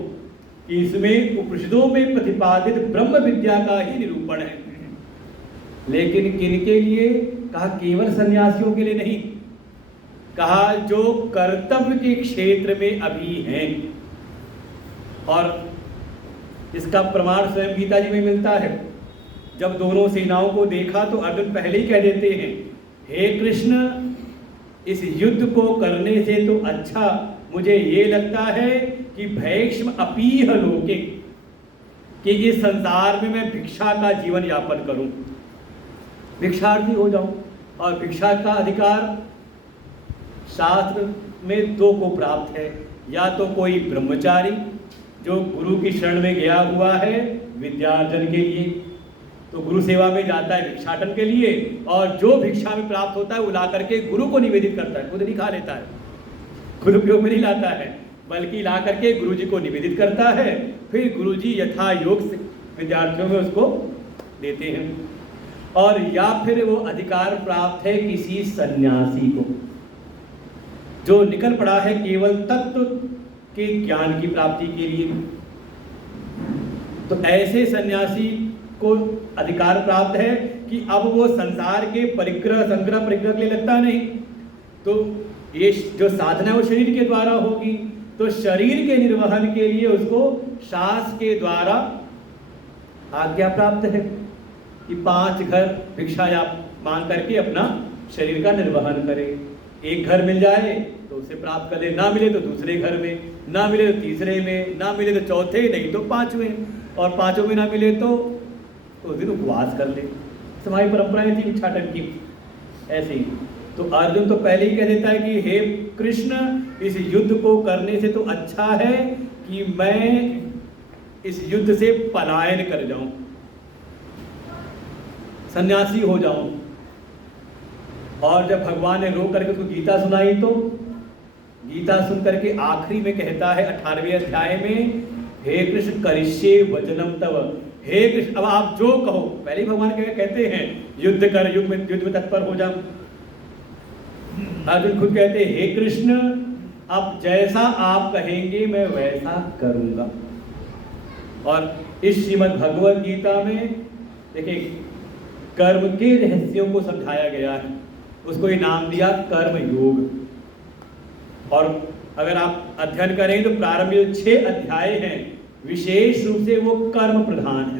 कि इसमें उपनिषदों में प्रतिपादित ब्रह्म विद्या का ही निरूपण है। लेकिन किनके लिए? कहा केवल सन्यासियों के लिए नहीं, कहा जो कर्तव्य के क्षेत्र में अभी हैं। और इसका प्रमाण स्वयं गीता जी में मिलता है। जब दोनों सेनाओं को देखा तो अर्जुन पहले ही कह देते हैं, हे कृष्ण, इस युद्ध को करने से तो अच्छा मुझे ये लगता है कि भैक्ष्म अपीह लोके, कि इस संसार में मैं भिक्षा का जीवन यापन करूं, भिक्षार्थी हो जाऊं। और भिक्षा का अधिकार शास्त्र में दो को प्राप्त है, या तो कोई ब्रह्मचारी जो गुरु की शरण में गया हुआ है विद्यार्जन के लिए, तो गुरु सेवा में जाता है भिक्षाटन के लिए, और जो भिक्षा में प्राप्त होता है वो ला करके गुरु को निवेदित करता है, खुद नहीं खा लेता है, खुद उपयोग में नहीं लाता है, बल्कि ला करके गुरु जी को निवेदित करता है। फिर गुरु जी यथा योग से विद्यार्थियों में उसको देते हैं। और या फिर वो अधिकार प्राप्त है किसी सन्यासी को जो निकल पड़ा है केवल तत्व के ज्ञान की प्राप्ति के लिए, तो ऐसे सन्यासी को अधिकार प्राप्त है कि अब वो संसार के परिग्रह संग्रह परिग्रह के लिए लगता नहीं, तो ये जो साधना है वो शरीर के द्वारा होगी, तो शरीर के निर्वहन के लिए उसको शास्त्र के द्वारा आज्ञा प्राप्त है कि 5 घर भिक्षा या मांग करके अपना शरीर का निर्वहन करे। एक घर मिल जाए तो उसे प्राप्त कर ले, ना मिले तो दूसरे घर में, ना मिले तो तीसरे में, ना मिले तो चौथे, नहीं तो 5वें, और 5 में ना मिले तो उस दिन उपवास कर ले। हमारी परंपराएं थी भिक्षाटन की ऐसे ही। तो अर्जुन तो पहले ही कह देता है कि हे कृष्ण, इस युद्ध को करने से तो अच्छा है कि मैं इस युद्ध से पलायन कर जाऊं, सन्यासी हो जाऊं। और जब भगवान ने रो करके उसको गीता सुनाई, तो गीता सुन करके आखिरी में कहता है 18वें अध्याय में, हे कृष्ण करिष्ये वचनम तव, हे कृष्ण अब आप जो कहो। पहले ही भगवान कहते हैं युद्ध कर, युद्ध में तत्पर हो जा। अर्जुन खुद कहते हैं हे कृष्ण, अब जैसा आप कहेंगे मैं वैसा करूंगा। और इस श्रीमद् भगवद गीता में देखिए कर्म के रहस्यों को समझाया गया है, उसको ये नाम दिया कर्म योग। और अगर आप अध्ययन करें तो प्रारंभ में 6 अध्याय हैं विशेष रूप से वो कर्म प्रधान है,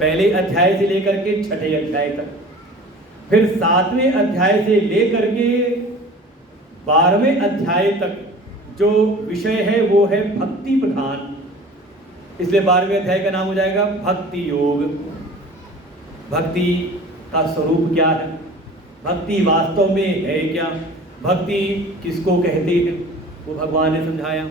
पहले अध्याय से लेकर के 6ठे अध्याय तक। फिर 7वें अध्याय से लेकर के 12वें अध्याय तक जो विषय है वो है भक्ति प्रधान, इसलिए 12वें अध्याय का नाम हो जाएगा भक्ति योग। भक्ति का स्वरूप क्या है, भक्ति वास्तव में है क्या, भक्ति किसको कहते हैं, वो भगवान ने समझाया।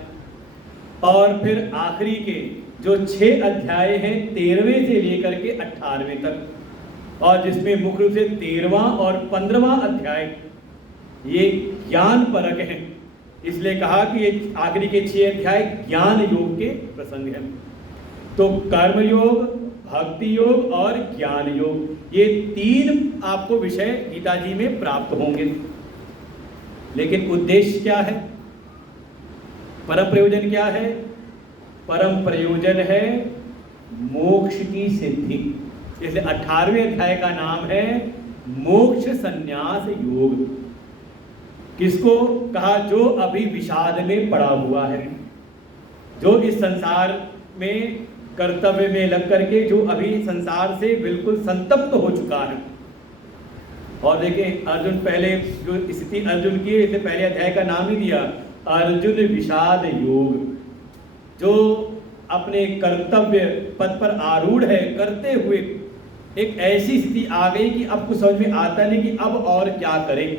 और फिर आखिरी के जो 6 अध्याय हैं 13वें से लेकर के 18वें तक, और जिसमें मुख्य रूप से 13वां और 15वां अध्याय ये ज्ञान परक है, इसलिए कहा कि ये आखिरी के 6 अध्याय ज्ञान योग के प्रसंग हैं। तो कर्म योग, भक्ति योग और ज्ञान योग, ये 3 आपको विषय गीता जी में प्राप्त होंगे। लेकिन उद्देश्य क्या है, परम प्रयोजन क्या है? परम प्रयोजन है मोक्ष की सिद्धि। इसलिए 18वें अध्याय का नाम है मोक्ष संन्यास योग। किसको कहा? जो अभी विषाद में पड़ा हुआ है, जो इस संसार में कर्तव्य में लग करके जो अभी संसार से बिल्कुल संतप्त हो चुका है। और देखें अर्जुन, पहले जो स्थिति अर्जुन की, इससे पहले अध्याय का नाम ही दिया अर्जुन विषाद योग। जो अपने कर्तव्य पद पर आरूढ़ है, करते हुए एक ऐसी स्थिति आ गई कि अब कुछ समझ में आता नहीं कि अब और क्या करें।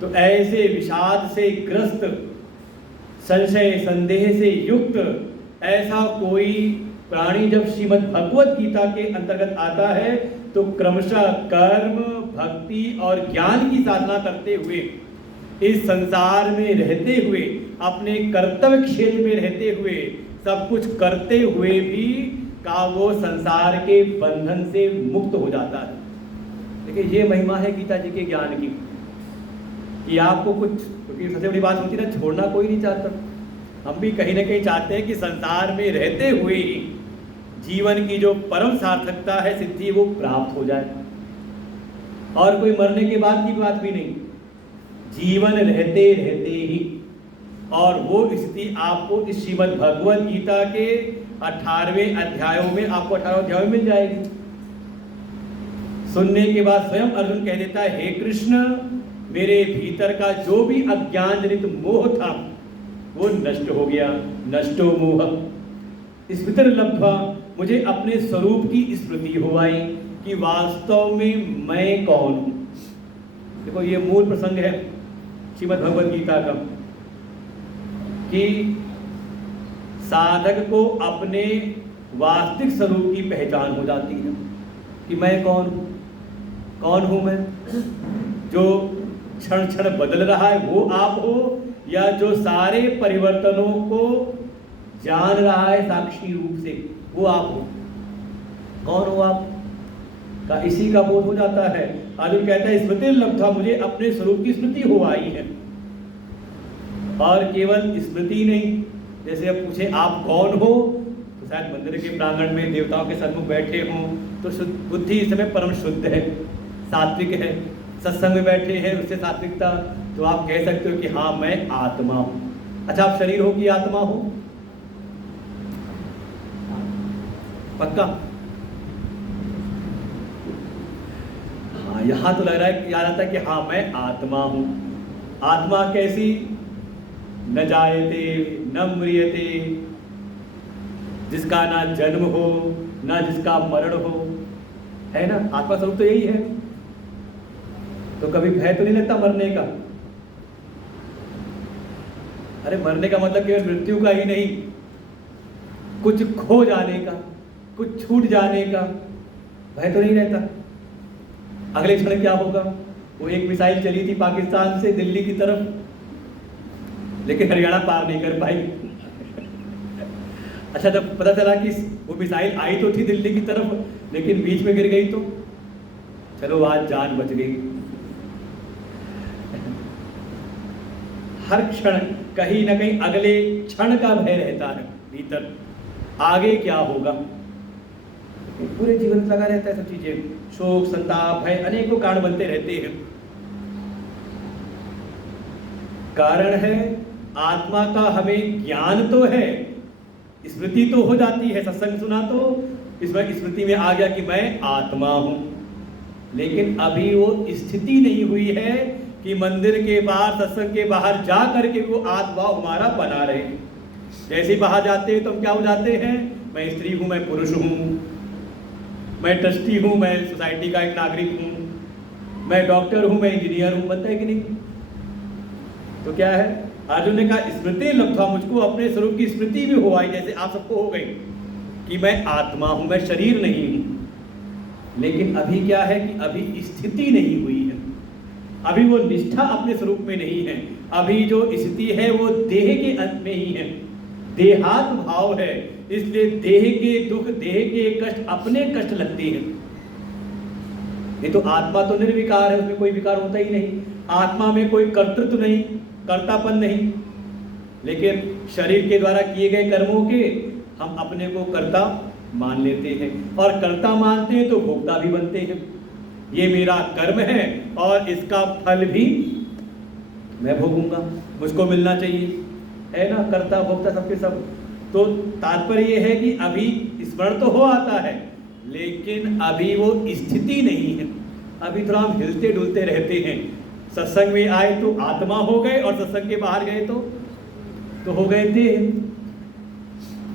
तो ऐसे विषाद से ग्रस्त, संशय संदेह से युक्त ऐसा कोई प्राणी जब श्रीमद् भगवत गीता के अंतर्गत आता है तो क्रमशः कर्म, भक्ति और ज्ञान की साधना करते हुए, इस संसार में रहते हुए, अपने कर्तव्य क्षेत्र में रहते हुए, सब कुछ करते हुए भी का वो संसार के बंधन से मुक्त हो जाता है। देखिए ये महिमा है गीता जी के ज्ञान की, कि आपको कुछ, क्योंकि सबसे बड़ी बात होती है ना, छोड़ना कोई नहीं चाहता। हम भी कहीं ना कहीं चाहते हैं कि संसार में रहते हुए ही जीवन की जो परम सार्थकता है, सिद्धि, वो प्राप्त हो जाए। और कोई मरने के बाद की बात भी नहीं, जीवन रहते रहते ही। और वो स्थिति आपको इस श्रीमद् भगवत गीता के 18वें अध्यायों में, आपको 18 अध्यायों में मिल जाएगी। सुनने के बाद स्वयं अर्जुन कह देता है, हे कृष्ण, मेरे भीतर का जो भी अज्ञान जनित मोह था वो नष्ट हो गया। नष्टो मोह स्मृति लब्ध्वा, मुझे अपने स्वरूप की स्मृति हो आई कि वास्तव में मैं कौन हूं। देखो ये मूल प्रसंग है श्रीमद् भगवत गीता का, कि साधक को अपने वास्तविक स्वरूप की पहचान हो जाती है कि मैं कौन हूं। कौन हूं मैं? जो क्षण क्षण बदल रहा है वो आप हो, या जो सारे परिवर्तनों को जान रहा है साक्षी रूप से, वो आप हो। कौन हो आप का इसी का बोध हो जाता है। अर्जुन कहता है स्मृति लब्धा, मुझे अपने स्वरूप की स्मृति हो आई है। और केवल स्मृति नहीं, जैसे अब पूछे आप कौन हो, तो शायद मंदिर के प्रांगण में देवताओं के सन्मुख बैठे हों तो बुद्धि इस समय परम शुद्ध है, सात्विक है। सत्संग में बैठे हैं, उससे सात्विकता, तो आप कह सकते हो कि हाँ मैं आत्मा हूं। अच्छा, आप शरीर हो कि आत्मा हो? पक्का? हाँ, यहां तो लग रहा है, याद आता है कि हाँ मैं आत्मा हूं। आत्मा कैसी? न जायते न म्रियते, जिसका ना जन्म हो ना जिसका मरण हो, है ना? आत्मा स्वरूप तो यही है। तो कभी भय तो नहीं लगता मरने का? अरे मरने का मतलब केवल मृत्यु का ही नहीं, कुछ खो जाने का, कुछ छूट जाने का भय तो नहीं रहता। अगले क्षण क्या होगा? वो एक मिसाइल चली थी पाकिस्तान से दिल्ली की तरफ, लेकिन हरियाणा पार नहीं कर पाई। अच्छा, जब पता चला कि वो मिसाइल आई तो थी दिल्ली की तरफ, लेकिन बीच में गिर गई, तो चलो आज जान बच गई। हर क्षण कहीं ना कहीं अगले क्षण का भय रहता है भीतर, आगे क्या होगा। पूरे जीवन में लगा रहता है सब चीजें, शोक, संताप, भय, अनेकों कारण बनते रहते हैं। कारण है आत्मा का हमें ज्ञान तो है, स्मृति तो हो जाती है, सत्संग सुना तो इसमें स्मृति में आ गया कि मैं आत्मा हूं, लेकिन अभी वो स्थिति नहीं हुई है कि मंदिर के बाहर, सत्संग के बाहर जा करके वो आत्मा हमारा बना रहे। जैसे ही बाहर जाते हैं तो हम क्या हो जाते हैं, मैं स्त्री हूँ, मैं पुरुष हूँ, मैं ट्रस्टी हूँ, मैं सोसाइटी का एक नागरिक हूँ, मैं डॉक्टर हूँ, मैं इंजीनियर हूँ, बनता है कि नहीं? तो क्या है, अर्जुन ने कहा स्मृति लब्ध्वा, मुझको अपने स्वरूप की स्मृति भी हो आई, जैसे आप सबको हो गई कि मैं आत्मा हूँ, मैं शरीर नहीं हूँ। लेकिन अभी क्या है कि अभी स्थिति नहीं हुई है, अभी वो निष्ठा अपने स्वरूप में नहीं है, अभी जो स्थिति है वो देह के अंत में ही है, देहात्म भाव है, इसलिए देह के दुख, देह के कष्ट अपने कष्ट लगते हैं। नहीं तो आत्मा तो निर्विकार है, उसमें कोई विकार होता ही नहीं, आत्मा में कोई कर्तृत्व नहीं, कर्तापन नहीं। लेकिन शरीर के द्वारा किए गए कर्मों के हम अपने को कर्ता मान लेते हैं, और कर्ता मानते हैं तो भोक्ता भी बनते हैं। ये मेरा कर्म है और इसका फल भी मैं भोगूंगा, मुझको मिलना चाहिए, है ना, कर्ता भोक्ता सबके सब। तो तात्पर्य ये है कि अभी स्मरण तो हो आता है, लेकिन अभी वो स्थिति नहीं है, अभी थोड़ा हम हिलते डुलते रहते हैं। सत्संग में आए तो आत्मा हो गए, और सत्संग के बाहर गए तो हो गए थे,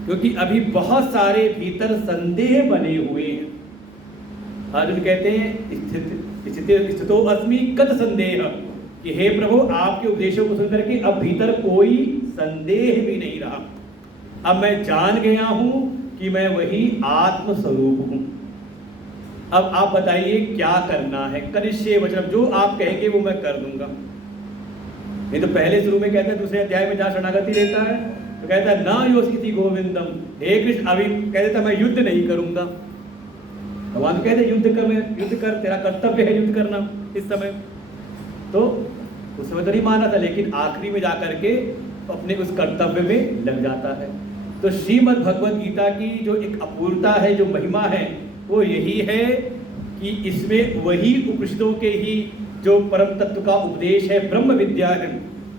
क्योंकि अभी बहुत सारे भीतर संदेह बने हुए हैं। अर्जुन कहते हैं स्थितो अस्मि कत संदेह, कि हे प्रभु आपके उपदेशों को सुनकर के अब भीतर कोई संदेह भी नहीं रहा, अब मैं जान गया हूं कि मैं वही आत्म स्वरूप हूं। अब आप बताइए क्या करना है, कनिष्ये वचनम, जो आप कहेंगे वो मैं कर दूंगा। नहीं तो पहले शुरू में कहता है, दूसरे अध्याय में जहां शरणागति लेता है तो कहता है ना योषिति गोविंदम, हे कृष्ण, अभी कह देता मैं युद्ध नहीं करूंगा। भगवान तो कहते युद्ध कर, युद्ध कर, तेरा कर्तव्य है युद्ध करना इस समय। तो उस समय तो नहीं माना था, लेकिन आखिरी में जाकर के अपने उस कर्तव्य में लग जाता है। तो श्रीमद् भगवद गीता की जो एक अपूर्णता है, जो महिमा है, वो यही है कि इसमें वही उपनिषदों के ही जो परम तत्व का उपदेश है, ब्रह्म विद्या है,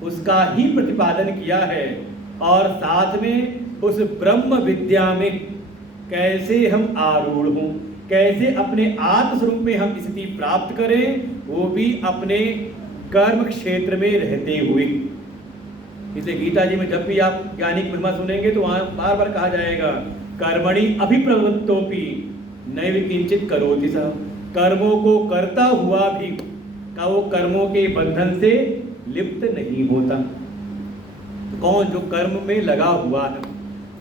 उसका ही प्रतिपादन किया है, और साथ में उस ब्रह्म विद्या में कैसे हम आरूढ़ हों, कैसे अपने आत्मस्वरूप में हम स्थिति प्राप्त करें, वो भी अपने कर्म क्षेत्र में रहते हुए। इसलिए गीता जी में जब भी आप ज्ञानी की महिमा सुनेंगे तो वहां बार बार कहा जाएगा कर्मणि अभिप्रवृत्तोपि नैव किंचित करोति सः, कर्मों को करता हुआ भी का वो कर्मों के बंधन से लिप्त नहीं होता। तो कौन? जो कर्म में लगा हुआ है।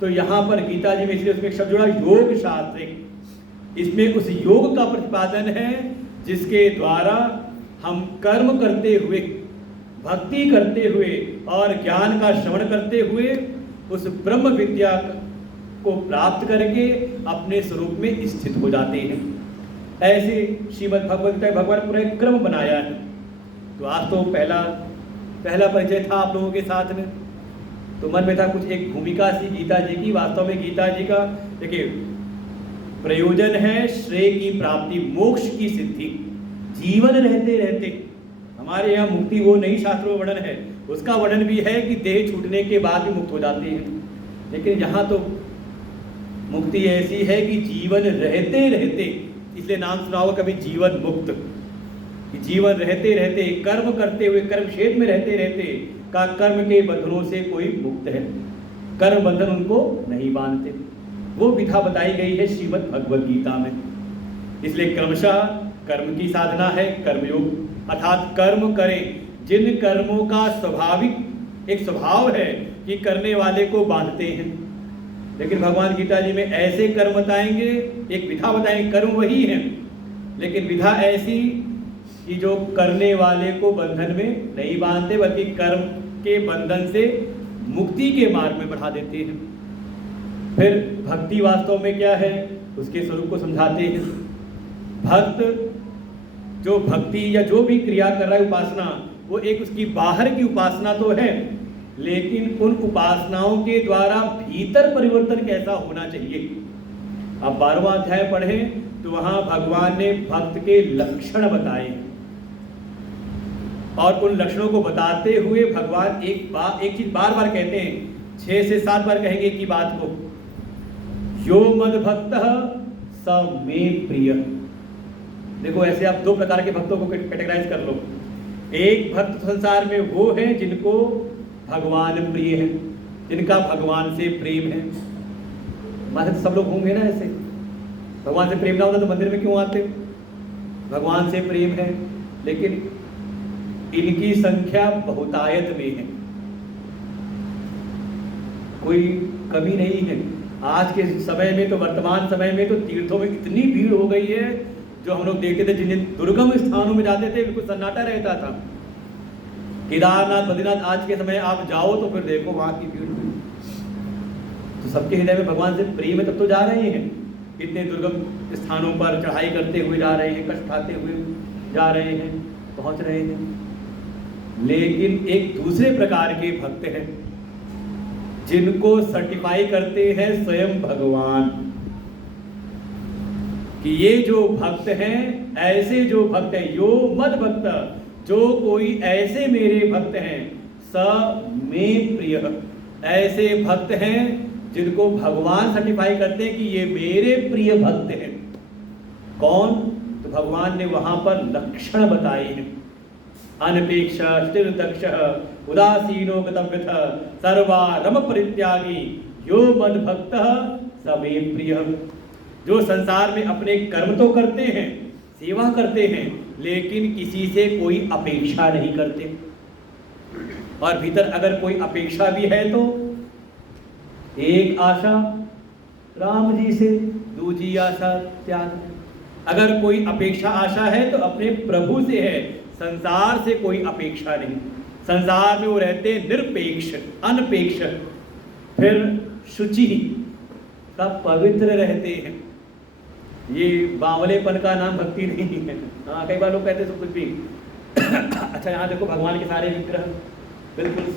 तो यहाँ पर गीता जी में इसलिए उसमें एक शब्द जुड़ा योग शास्त्र, इसमें उस योग का प्रतिपादन है जिसके द्वारा हम कर्म करते हुए, भक्ति करते हुए और ज्ञान का श्रवण करते हुए उस ब्रह्म विद्या को प्राप्त करके अपने स्वरूप में स्थित हो जाते हैं। ऐसे श्रीमद् भगवद गीता भगवान पूरा एक क्रम बनाया है। तो आज तो पहला परिचय था आप लोगों के साथ में, तो मन में था कुछ एक भूमिका सी गीता जी की। वास्तव में गीता जी का देखिए प्रयोजन है श्रेय की प्राप्ति, मोक्ष की सिद्धि। जीवन रहते रहते हमारे यहाँ मुक्ति वो नहीं, शास्त्रों में वर्णन है, उसका वर्णन भी है कि देह छूटने के बाद भी मुक्त हो जाते हैं। लेकिन यहाँ तो मुक्ति ऐसी है कि जीवन रहते रहते, इसलिए नाम सुना होगा कभी जीवन मुक्त, कि जीवन रहते रहते, कर्म करते हुए, कर्म क्षेत्र में रहते रहते का कर्म के बंधनों से कोई मुक्त है, कर्म बंधन उनको नहीं बांधते। वो विधा बताई गई है श्रीमद् भगवद गीता में। इसलिए क्रमशः कर्म की साधना है कर्मयोग, अर्थात कर्म करें जिन कर्मों का स्वाभाविक एक स्वभाव है कि करने वाले को बांधते हैं। लेकिन भगवान गीता जी में ऐसे कर्म बताएंगे, एक विधा बताएंगे, कर्म वही है लेकिन विधा ऐसी कि जो करने वाले को बंधन में नहीं बांधते, बल्कि कर्म के बंधन से मुक्ति के मार्ग में बढ़ा देते हैं। फिर भक्ति वास्तव में क्या है उसके स्वरूप को समझाते हैं। भक्त जो भक्ति या जो भी क्रिया कर रहा है, उपासना, वो एक उसकी बाहर की उपासना तो है, लेकिन उन उपासनाओं के द्वारा भीतर परिवर्तन कैसा होना चाहिए। अब 12वां अध्याय पढ़ें तो वहां भगवान ने भक्त के लक्षण बताए, और उन लक्षणों को बताते हुए भगवान एक चीज बार बार कहते हैं, 6 से 7 बार कहेंगे की बात को, यो मद भक्त स मे प्रिय। देखो ऐसे आप 2 प्रकार के भक्तों को कैटेगराइज कर लो। एक भक्त संसार में वो है जिनको भगवान प्रिय है, जिनका भगवान से प्रेम है। माने तो सब लोग होंगे ना ऐसे, भगवान से प्रेम ना होता तो मंदिर में क्यों आते? भगवान से प्रेम है, लेकिन इनकी संख्या बहुतायत में है, कोई कमी नहीं है। आज के समय में तो, वर्तमान समय में तो तीर्थों में इतनी भीड़ हो गई है, जो हम लोग देखते थे जिन जिन दुर्गम स्थानों में जाते थे बिल्कुल सन्नाटा रहता था। केदारनाथ, बद्रीनाथ, आज के समय आप जाओ तो फिर देखो वहां की भीड़। तो सबके हृदय में भगवान से प्रेम है, तब तो जा रहे हैं। इतने दुर्गम स्थानों पर चढ़ाई करते हुए जा रहे हैं, कष्ट खाते हुए जा रहे हैं, पहुंच रहे हैं। लेकिन एक दूसरे प्रकार के भक्त हैं, जिनको सर्टिफाई करते हैं स्वयं भगवान कि ये जो भक्त हैं, ऐसे जो भक्त हैं, यो मद भक्त, जो कोई ऐसे मेरे भक्त हैं, स में प्रिय, ऐसे भक्त हैं जिनको भगवान सर्टिफाई करते हैं कि ये मेरे प्रिय भक्त हैं। कौन? तो भगवान ने वहां पर लक्षण बताए हैं। अनपेक्ष, स्थिर दक्ष, उदासीनो गतव्यथ, सर्वारम परित्यागी, यो मद भक्त स मे प्रिय। जो संसार में अपने कर्म तो करते हैं, सेवा करते हैं, लेकिन किसी से कोई अपेक्षा नहीं करते। और भीतर अगर कोई अपेक्षा भी है तो एक आशा राम जी से, दूसरी आशा त्याग। अगर कोई अपेक्षा आशा है तो अपने प्रभु से है, संसार से कोई अपेक्षा नहीं। संसार में वो रहते निरपेक्ष, अनपेक्ष, फिर शुचि, सब पवित्र रहते हैं। ये बावलेपन का नाम भक्ति नहीं है। हाँ, कई बार लोग कहते हैं सब कुछ भी अच्छा, यहाँ देखो भगवान के सारे विग्रह बिल्कुल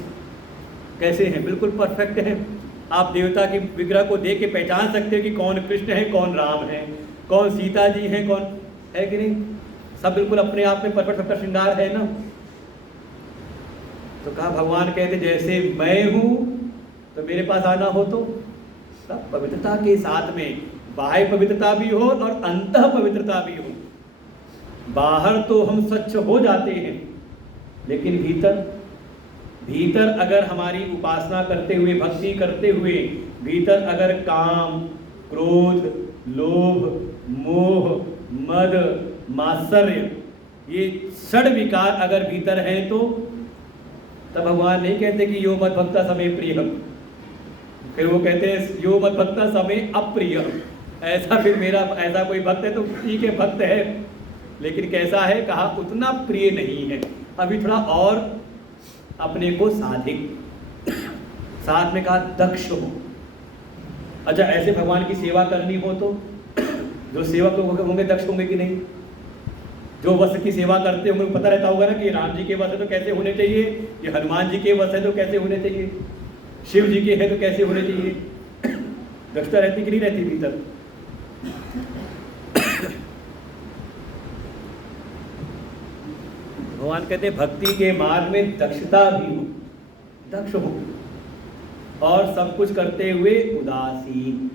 कैसे हैं, बिल्कुल परफेक्ट हैं। आप देवता के विग्रह को देख के पहचान सकते हैं कि कौन कृष्ण है, कौन राम है, कौन सीता जी है, कौन है कि नहीं। सब बिल्कुल अपने आप में परफेक्ट, सबका श्रृंगार है ना। तो कहा भगवान कहते जैसे मैं हूं तो मेरे पास आना हो तो सब पवित्रता के साथ में, बाह्य पवित्रता भी हो और अंतः पवित्रता भी हो। बाहर तो हम स्वच्छ हो जाते हैं, लेकिन भीतर अगर हमारी उपासना करते हुए, भक्ति करते हुए, भीतर अगर काम, क्रोध, लोभ, मोह, मद, मात्सर्य, ये षड विकार अगर भीतर हैं तो तब भगवान नहीं कहते कि यो मद भक्ता समे प्रिय, फिर वो कहते हैं यो मद भक्ता समे अप्रिय। ऐसा फिर मेरा ऐसा कोई भक्त है तो ठीक है, भक्त है, लेकिन कैसा है? कहा उतना प्रिय नहीं है, अभी थोड़ा और अपने को साधिक। साथ में कहा दक्ष हो। अच्छा, ऐसे भगवान की सेवा करनी हो तो जो सेवक लोग होंगे दक्ष होंगे कि नहीं? जो वस्त्र की सेवा करते होंगे पता रहता होगा ना कि राम जी के वस्त्र तो कैसे होने चाहिए, ये हनुमान जी के वस्त्र है तो कैसे होने चाहिए, शिव जी के हैं तो कैसे होने चाहिए। दक्षता रहती कि नहीं रहती भीतर? भगवान कहते भक्ति के मार्ग में दक्षता भी हो, दक्ष हो, और सब कुछ करते हुए उदासीन।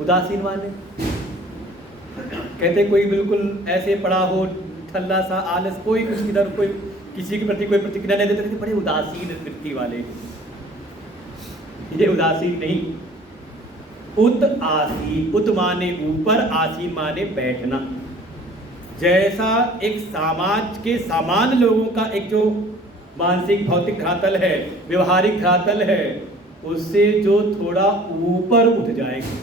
उदासीन माने कहते कोई बिल्कुल ऐसे पड़ा हो, ठल्ला सा, आलस, कोई कुछ इधर, कोई किसी के प्रति कोई प्रतिक्रिया नहीं देते, बड़े उदासीन वृत्ति वाले। ये उदासीन नहीं, उत आसीन। उत माने ऊपर, आसीन माने बैठना। जैसा एक समाज के सामान्य लोगों का एक जो मानसिक भौतिक धरातल है, व्यवहारिक धरातल है, उससे जो थोड़ा ऊपर उठ जाएगा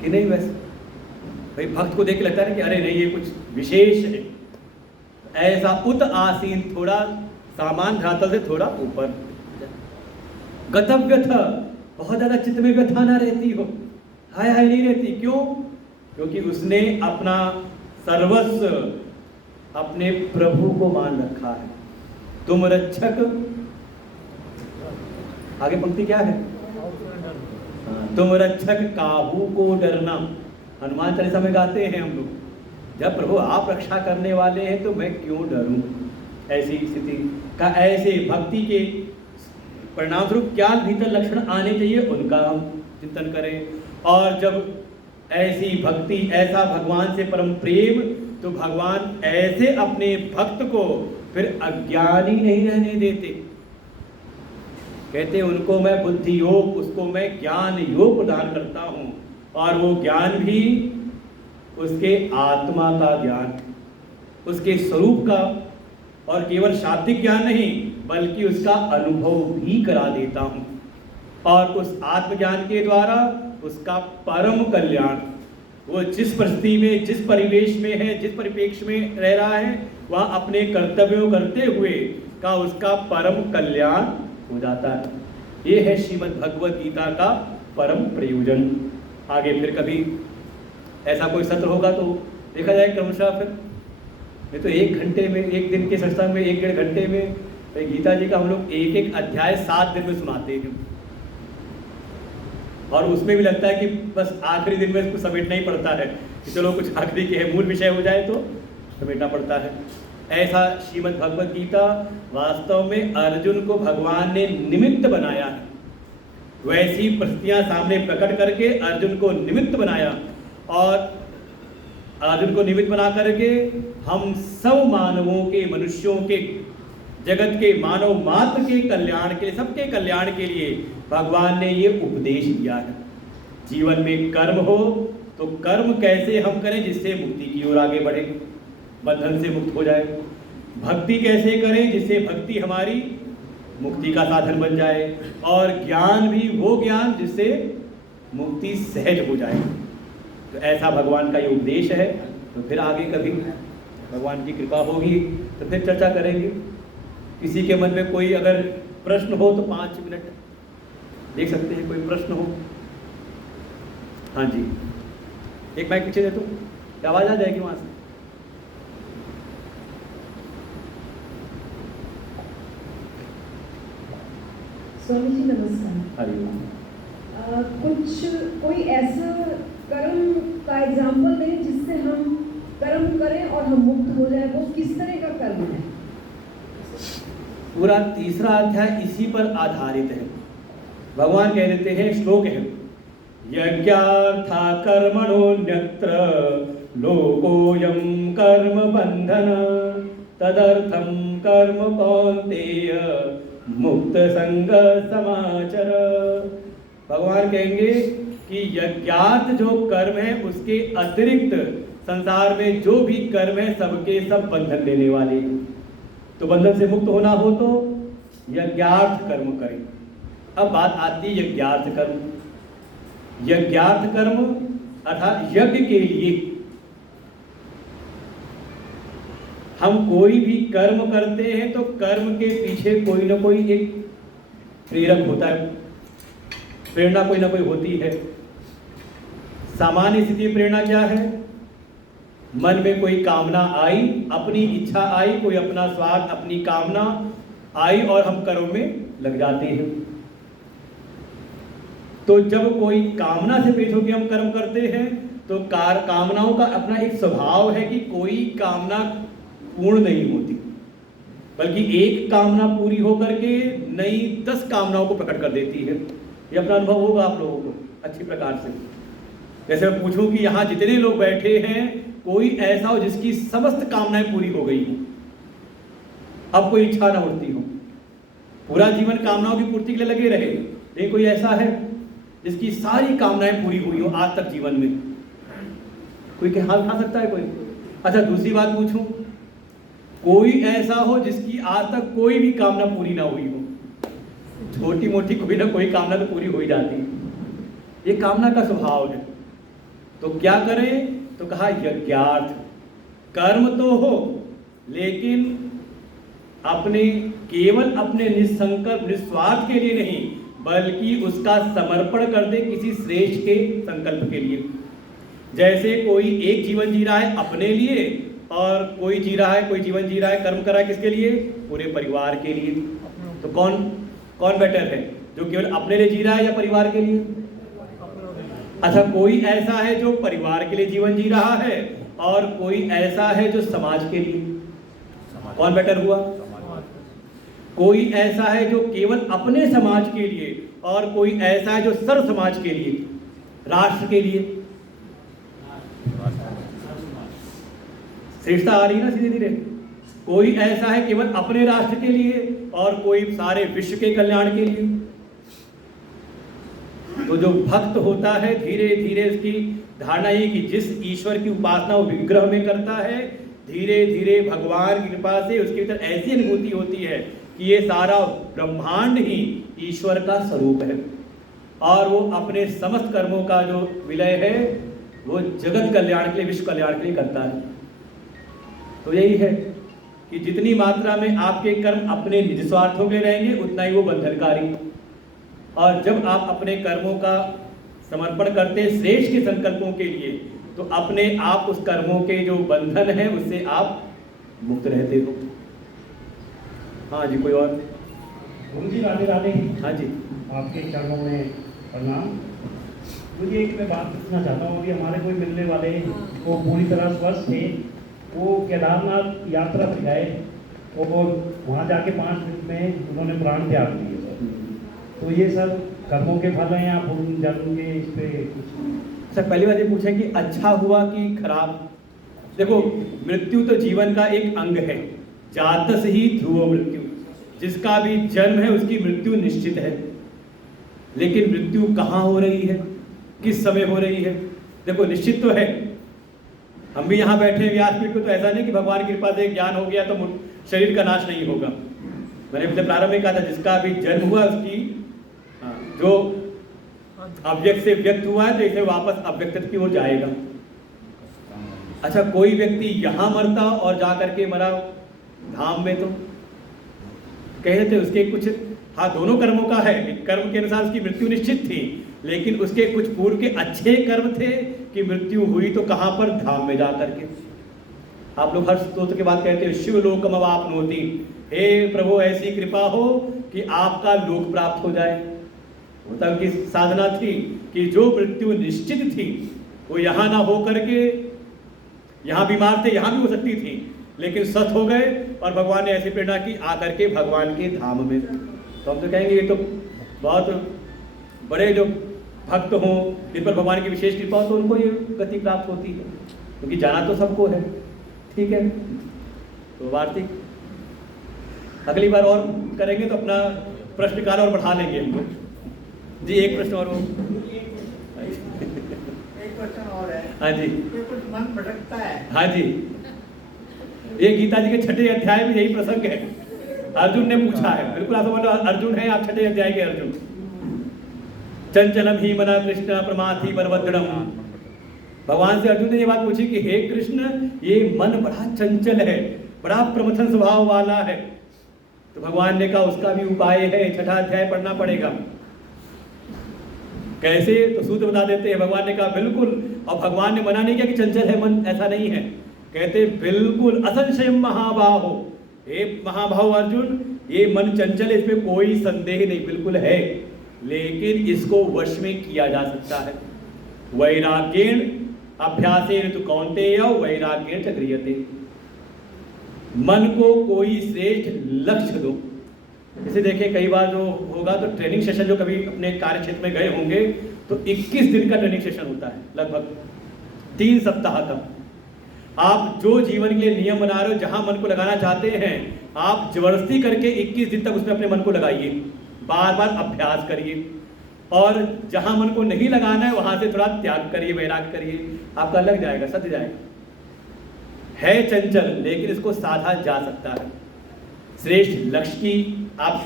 कि नहीं। वैसे भाई भक्त को देख के लगता है ना कि अरे नहीं ये कुछ विशेष है, ऐसा उत आसीन, थोड़ा सामान्य धरातल से थोड़ा ऊपर। गतव्यथ, बहुत ज्यादा चित्त में व्यथा ना रहती हो, हाय हाय नहीं रहती। क्यों? क्योंकि उसने अपना सर्वस्व अपने प्रभु को मान रखा है। तुम रक्षक, आगे पंक्ति क्या है? तुम रक्षक काहू को डरना। हनुमान चालीसा में गाते हैं हम लोग, जब प्रभु आप रक्षा करने वाले हैं तो मैं क्यों डरूं। ऐसी स्थिति का, ऐसे भक्ति के परिणाम स्वरूप क्या भीतर लक्षण आने चाहिए उनका हम चिंतन करें। और जब ऐसी भक्ति, ऐसा भगवान से परम प्रेम, तो भगवान ऐसे अपने भक्त को फिर अज्ञानी नहीं रहने देते। कहते उनको मैं बुद्धि योग, उसको मैं ज्ञान योग प्रदान करता हूँ, और वो ज्ञान भी उसके आत्मा का ज्ञान, उसके स्वरूप का, और केवल शाब्दिक ज्ञान नहीं बल्कि उसका अनुभव भी करा देता हूँ। और उस आत्मज्ञान के द्वारा उसका परम कल्याण, वो जिस परिस्थिति में, जिस परिवेश में है, जिस परिप्रेक्ष्य में रह रहा है, वह अपने कर्तव्यों करते हुए का उसका परम कल्याण हो जाता है। ये है श्रीमद् भगवद गीता का परम प्रयोजन। आगे फिर कभी ऐसा कोई सत्र होगा तो देखा जाए क्रमशः। फिर नहीं तो 1 घंटे में, एक दिन के सत्संग में 1-1.5 घंटे में गीता जी का हम लोग एक अध्याय 7 दिन में सुनाते हैं, और उसमें भी लगता है कि बस आखिरी दिन में इसको समेटना ही पड़ता है कि चलो कुछ आखिरी के मूल विषय हो जाए तो समेटना पड़ता है। ऐसा श्रीमद् भगवद गीता वास्तव में अर्जुन को भगवान ने निमित्त बनाया है। वैसी परिस्थितियां सामने प्रकट करके अर्जुन को निमित्त बनाया, और अर्जुन को निमित्त बना करके हम सब मानवों के, मनुष्यों के, जगत के मानव मात्र के कल्याण के लिए, सबके कल्याण के लिए भगवान ने ये उपदेश दिया है। जीवन में कर्म हो तो कर्म कैसे हम करें जिससे मुक्ति की ओर आगे बढ़े, बंधन से मुक्त हो जाए। भक्ति कैसे करें जिससे भक्ति हमारी मुक्ति का साधन बन जाए, और ज्ञान भी वो ज्ञान जिससे मुक्ति सहज हो जाए। तो ऐसा भगवान का ये उपदेश है। तो फिर आगे कभी भगवान की कृपा होगी तो फिर चर्चा करेंगे। किसी के मन में कोई अगर प्रश्न हो तो 5 मिनट देख सकते हैं, कोई प्रश्न हो। हाँ जी, एक माइक पीछे दे दो, आवाज आ जाएगी वहां से। स्वामी जी नमस्कार। हरिओम। कोई ऐसा कर्म का एग्जाम्पल दें जिससे हम कर्म करें और हम मुक्त हो जाए, वो किस तरह का कर्म है? पूरा 3रा अध्याय इसी पर आधारित है। भगवान कह देते हैं, श्लोक है, यज्ञार्था कर्मणोऽन्यत्र लोकोऽयं कर्म बंधन तदर्थं कर्म कौन्तेय मुक्त संग समाचर। भगवान कहेंगे कि यज्ञार्थ जो कर्म है उसके अतिरिक्त संसार में जो भी कर्म है सबके सब बंधन देने वाले हैं। तो बंधन से मुक्त होना हो तो यज्ञार्थ कर्म करें। अब बात आती है यज्ञार्थ कर्म। यज्ञार्थ कर्म अर्थात यज्ञ के लिए हम कोई भी कर्म करते हैं तो कर्म के पीछे कोई ना कोई एक प्रेरक होता है, प्रेरणा कोई ना कोई होती है। सामान्य स्थिति प्रेरणा क्या है? मन में कोई कामना आई, अपनी इच्छा आई, कोई अपना स्वार्थ, अपनी कामना आई और हम कर्म में लग जाते हैं। तो जब कोई कामना से पेश होकर हम कर्म करते हैं तो कामनाओं का अपना एक स्वभाव है कि कोई कामना पूर्ण नहीं होती, बल्कि एक कामना पूरी होकर के नई 10 कामनाओं को प्रकट कर देती है। ये अपना अनुभव होगा आप लोगों को अच्छी प्रकार से। जैसे मैं पूछूं कि यहाँ जितने लोग बैठे हैं कोई ऐसा हो जिसकी समस्त कामनाएं पूरी हो गई हो, अब कोई इच्छा ना उठती हो, पूरा जीवन कामनाओं की पूर्ति के लिए लगे रहे, लेकिन कोई ऐसा है जिसकी सारी कामनाएं पूरी हुई हो आज तक जीवन में? कोई के हाथ उठा सकता है कोई? अच्छा, दूसरी बात पूछूं, कोई ऐसा हो जिसकी आज तक कोई भी कामना पूरी ना हुई हो? छोटी मोटी कोई ना कोई कामना तो पूरी हो ही जाती है, ये कामना का स्वभाव है। तो क्या करें? तो कहा यज्ञार्थ कर्म तो हो, लेकिन अपने केवल अपने निसंकल्प निस्वार्थ के लिए नहीं, बल्कि उसका समर्पण कर दे किसी श्रेष्ठ के संकल्प के लिए। जैसे कोई एक जीवन जी रहा है अपने लिए, और कोई जीवन जी रहा है कर्म कर रहा है किसके लिए? पूरे परिवार के लिए। तो कौन बेटर है, जो केवल अपने लिए जी रहा है या परिवार के लिए? अच्छा, कोई ऐसा है जो परिवार के लिए जीवन जी रहा है और कोई ऐसा है जो समाज के लिए। कौन बेटर हुआ? कोई ऐसा है जो केवल अपने समाज के लिए और कोई ऐसा है जो सर्व समाज के लिए, राष्ट्र के लिए। श्रेष्ठता आ रही है ना धीरे धीरे। कोई ऐसा है केवल अपने राष्ट्र के लिए और कोई सारे विश्व के कल्याण के लिए। तो जो भक्त होता है धीरे धीरे उसकी धारणा ये कि जिस ईश्वर की उपासना वो विग्रह में करता है, धीरे धीरे भगवान की कृपा से उसके भीतर ऐसी अनुभूति होती है कि ये सारा ब्रह्मांड ही ईश्वर का स्वरूप है और वो अपने समस्त कर्मों का जो विलय है वो जगत कल्याण के लिए, विश्व कल्याण के लिए करता है। तो यही है कि जितनी मात्रा में आपके कर्म अपने निज स्वार्थों के रहेंगे उतना ही वो बंधनकारी, और जब आप अपने कर्मों का समर्पण करते हैं श्रेष्ठ के संकल्पों के लिए तो अपने आप उस कर्मों के जो बंधन है उससे आप मुक्त रहते हो। हाँ जी, कोई और? गुरु जी राधे राधे। हाँ जी, आपके चरणों में प्रणाम। मुझे एक मैं बात पूछना चाहता हूँ। अभी हमारे कोई मिलने वाले वो पूरी तरह स्वस्थ थे, वो केदारनाथ यात्रा पर गए और वहाँ जाके 5 मिनट में उन्होंने प्राण त्याग दिए सर। तो ये सब कर्मों के फल हैं या पूर्ण जन्म के, इस पे कुछ? सर पहली बात ये पूछे कि अच्छा हुआ कि खराब? देखो, मृत्यु तो जीवन का एक अंग है, जातस ही ध्रुव मृत्यु, जिसका भी जन्म है उसकी मृत्यु निश्चित है। लेकिन मृत्यु कहाँ हो रही है, किस समय हो रही है? देखो निश्चित तो है, हम भी यहाँ बैठे व्यासपीठ पे, तो ऐसा नहीं कि भगवान की कृपा से ज्ञान हो गया तो शरीर का नाश नहीं होगा। मैंने अपने प्रारंभ में कहा था जिसका भी जन्म हुआ उसकी जो अव्यक्त से व्यक्त हुआ है तो इसे वापस अव्यक्त की ओर जाएगा। अच्छा, कोई व्यक्ति यहाँ मरता और जा करके मरा धाम में, तो कहे थे उसके कुछ, हाँ दोनों कर्मों का है, कर्म के अनुसार उसकी मृत्यु निश्चित थी, लेकिन उसके कुछ पूर्व के अच्छे कर्म थे कि मृत्यु हुई तो कहाँ पर, धाम में जा करके। आप लोग हर स्तोत्र के बाद कहते हैं शिवलोकम अवाप्नोति, हे प्रभु ऐसी कृपा हो कि आपका लोक प्राप्त हो जाए। वो तब की साधना थी कि जो मृत्यु निश्चित थी वो यहाँ ना हो करके, यहाँ बीमार थे यहाँ भी हो सकती थी, लेकिन स्वस्थ हो गए और भगवान ने ऐसी प्रेरणा की आकर के भगवान के धाम में। तो हम तो कहेंगे ये तो बहुत बड़े जो भक्त हों जिन पर भगवान की विशेष कृपा हो तो उनको ये गति प्राप्त होती है, क्योंकि जाना तो सबको है। ठीक है, तो वार्तिक अगली बार और करेंगे तो अपना प्रश्न काल और बढ़ा लेंगे हम लोग जी। एक प्रश्न और हो। एक क्वेश्चन और है। हाँ जी, कुछ मन भटकता है। हाँ जी, ये गीता जी के 6ठे अध्याय में यही प्रसंग है। अर्जुन ने पूछा है, बिल्कुल आप बोलो अर्जुन है, आप 6ठे अध्याय के अर्जुन। चंचलम ही मना कृष्ण प्रमाथि बलभद्रम। भगवान से अर्जुन ने ये बात पूछी कि हे कृष्ण, ये मन बड़ा चंचल है, बड़ा प्रमथन स्वभाव वाला है। तो भगवान ने कहा उसका भी उपाय है, 6ठा अध्याय पढ़ना पड़ेगा। कैसे? तो सूत्र बता देते हैं। भगवान ने कहा बिल्कुल, और भगवान ने मना नहीं किया कि चंचल है मन, ऐसा नहीं है। कहते बिल्कुल असंशय महाबाहो, हे महाबाहो अर्जुन, ये मन चंचल है, इसमें कोई संदेह नहीं, बिल्कुल है, लेकिन इसको वश में किया जा सकता है। वैराग्येण अभ्यासेन तु कौन्तेय वैराग्येण च क्रियते। मन को कोई श्रेष्ठ लक्ष्य दो। जैसे देखिए कई बार जो होगा तो ट्रेनिंग सेशन, जो कभी अपने कार्य क्षेत्र में गए होंगे तो 21 दिन का ट्रेनिंग सेशन होता है, लगभग 3 सप्ताह का। आप जो जीवन के लिए नियम बना रहे हो, जहां मन को लगाना चाहते हैं, आप जबरदस्ती करके 21 दिन तक उसमें अपने मन को लगाइए, बार बार अभ्यास करिए, और जहां मन को नहीं लगाना है वहां से थोड़ा त्याग करिए, वैराग करिए, आपका लग जाएगा, सज जाएगा। है चंचल लेकिन इसको साधा जा सकता है। श्रेष्ठ लक्ष्य की आप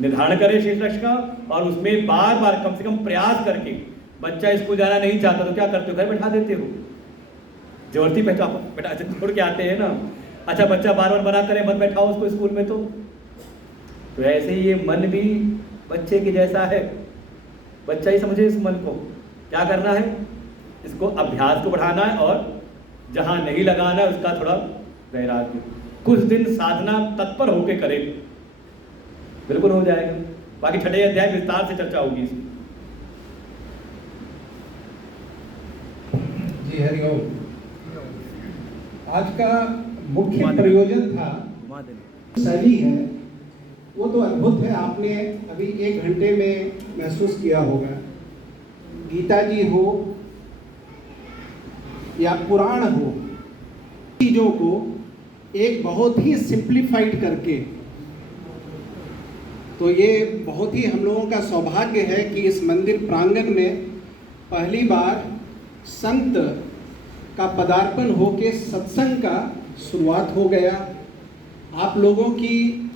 निर्धारण करें, श्रेष्ठ लक्ष्य का, और उसमें बार बार कम से कम प्रयास करके। बच्चा स्कूल जाना नहीं चाहता तो क्या करते हो, घर बैठा देते हो, जबरदस्ती बैठा छोड़ के आते हैं ना। अच्छा, बच्चा बार बार मना करे मत बैठाओ उसको स्कूल में, तो ऐसे ही ये मन भी बच्चे के जैसा है। बच्चा ही समझे इस मन को, क्या करना है, इसको अभ्यास को बढ़ाना है, और जहां नहीं लगाना है उसका थोड़ा वैराग्य, कुछ दिन साधना तत्पर होके करे, बिल्कुल हो जाएगा। बाकी 6ठे अध्याय विस्तार से चर्चा होगी इसकी। जी हरिओम। आज का मुख्य प्रयोजन था शैली है, वो तो अद्भुत है। आपने अभी 1 घंटे में महसूस किया होगा। गीता जी हो या पुराण हो, चीजों को एक बहुत ही सिंप्लीफाइड करके, तो ये बहुत ही हम लोगों का सौभाग्य है कि इस मंदिर प्रांगण में पहली बार संत का पदार्पण होके सत्संग का शुरुआत हो गया। आप लोगों की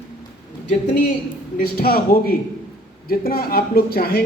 जितनी निष्ठा होगी, जितना आप लोग चाहेंगे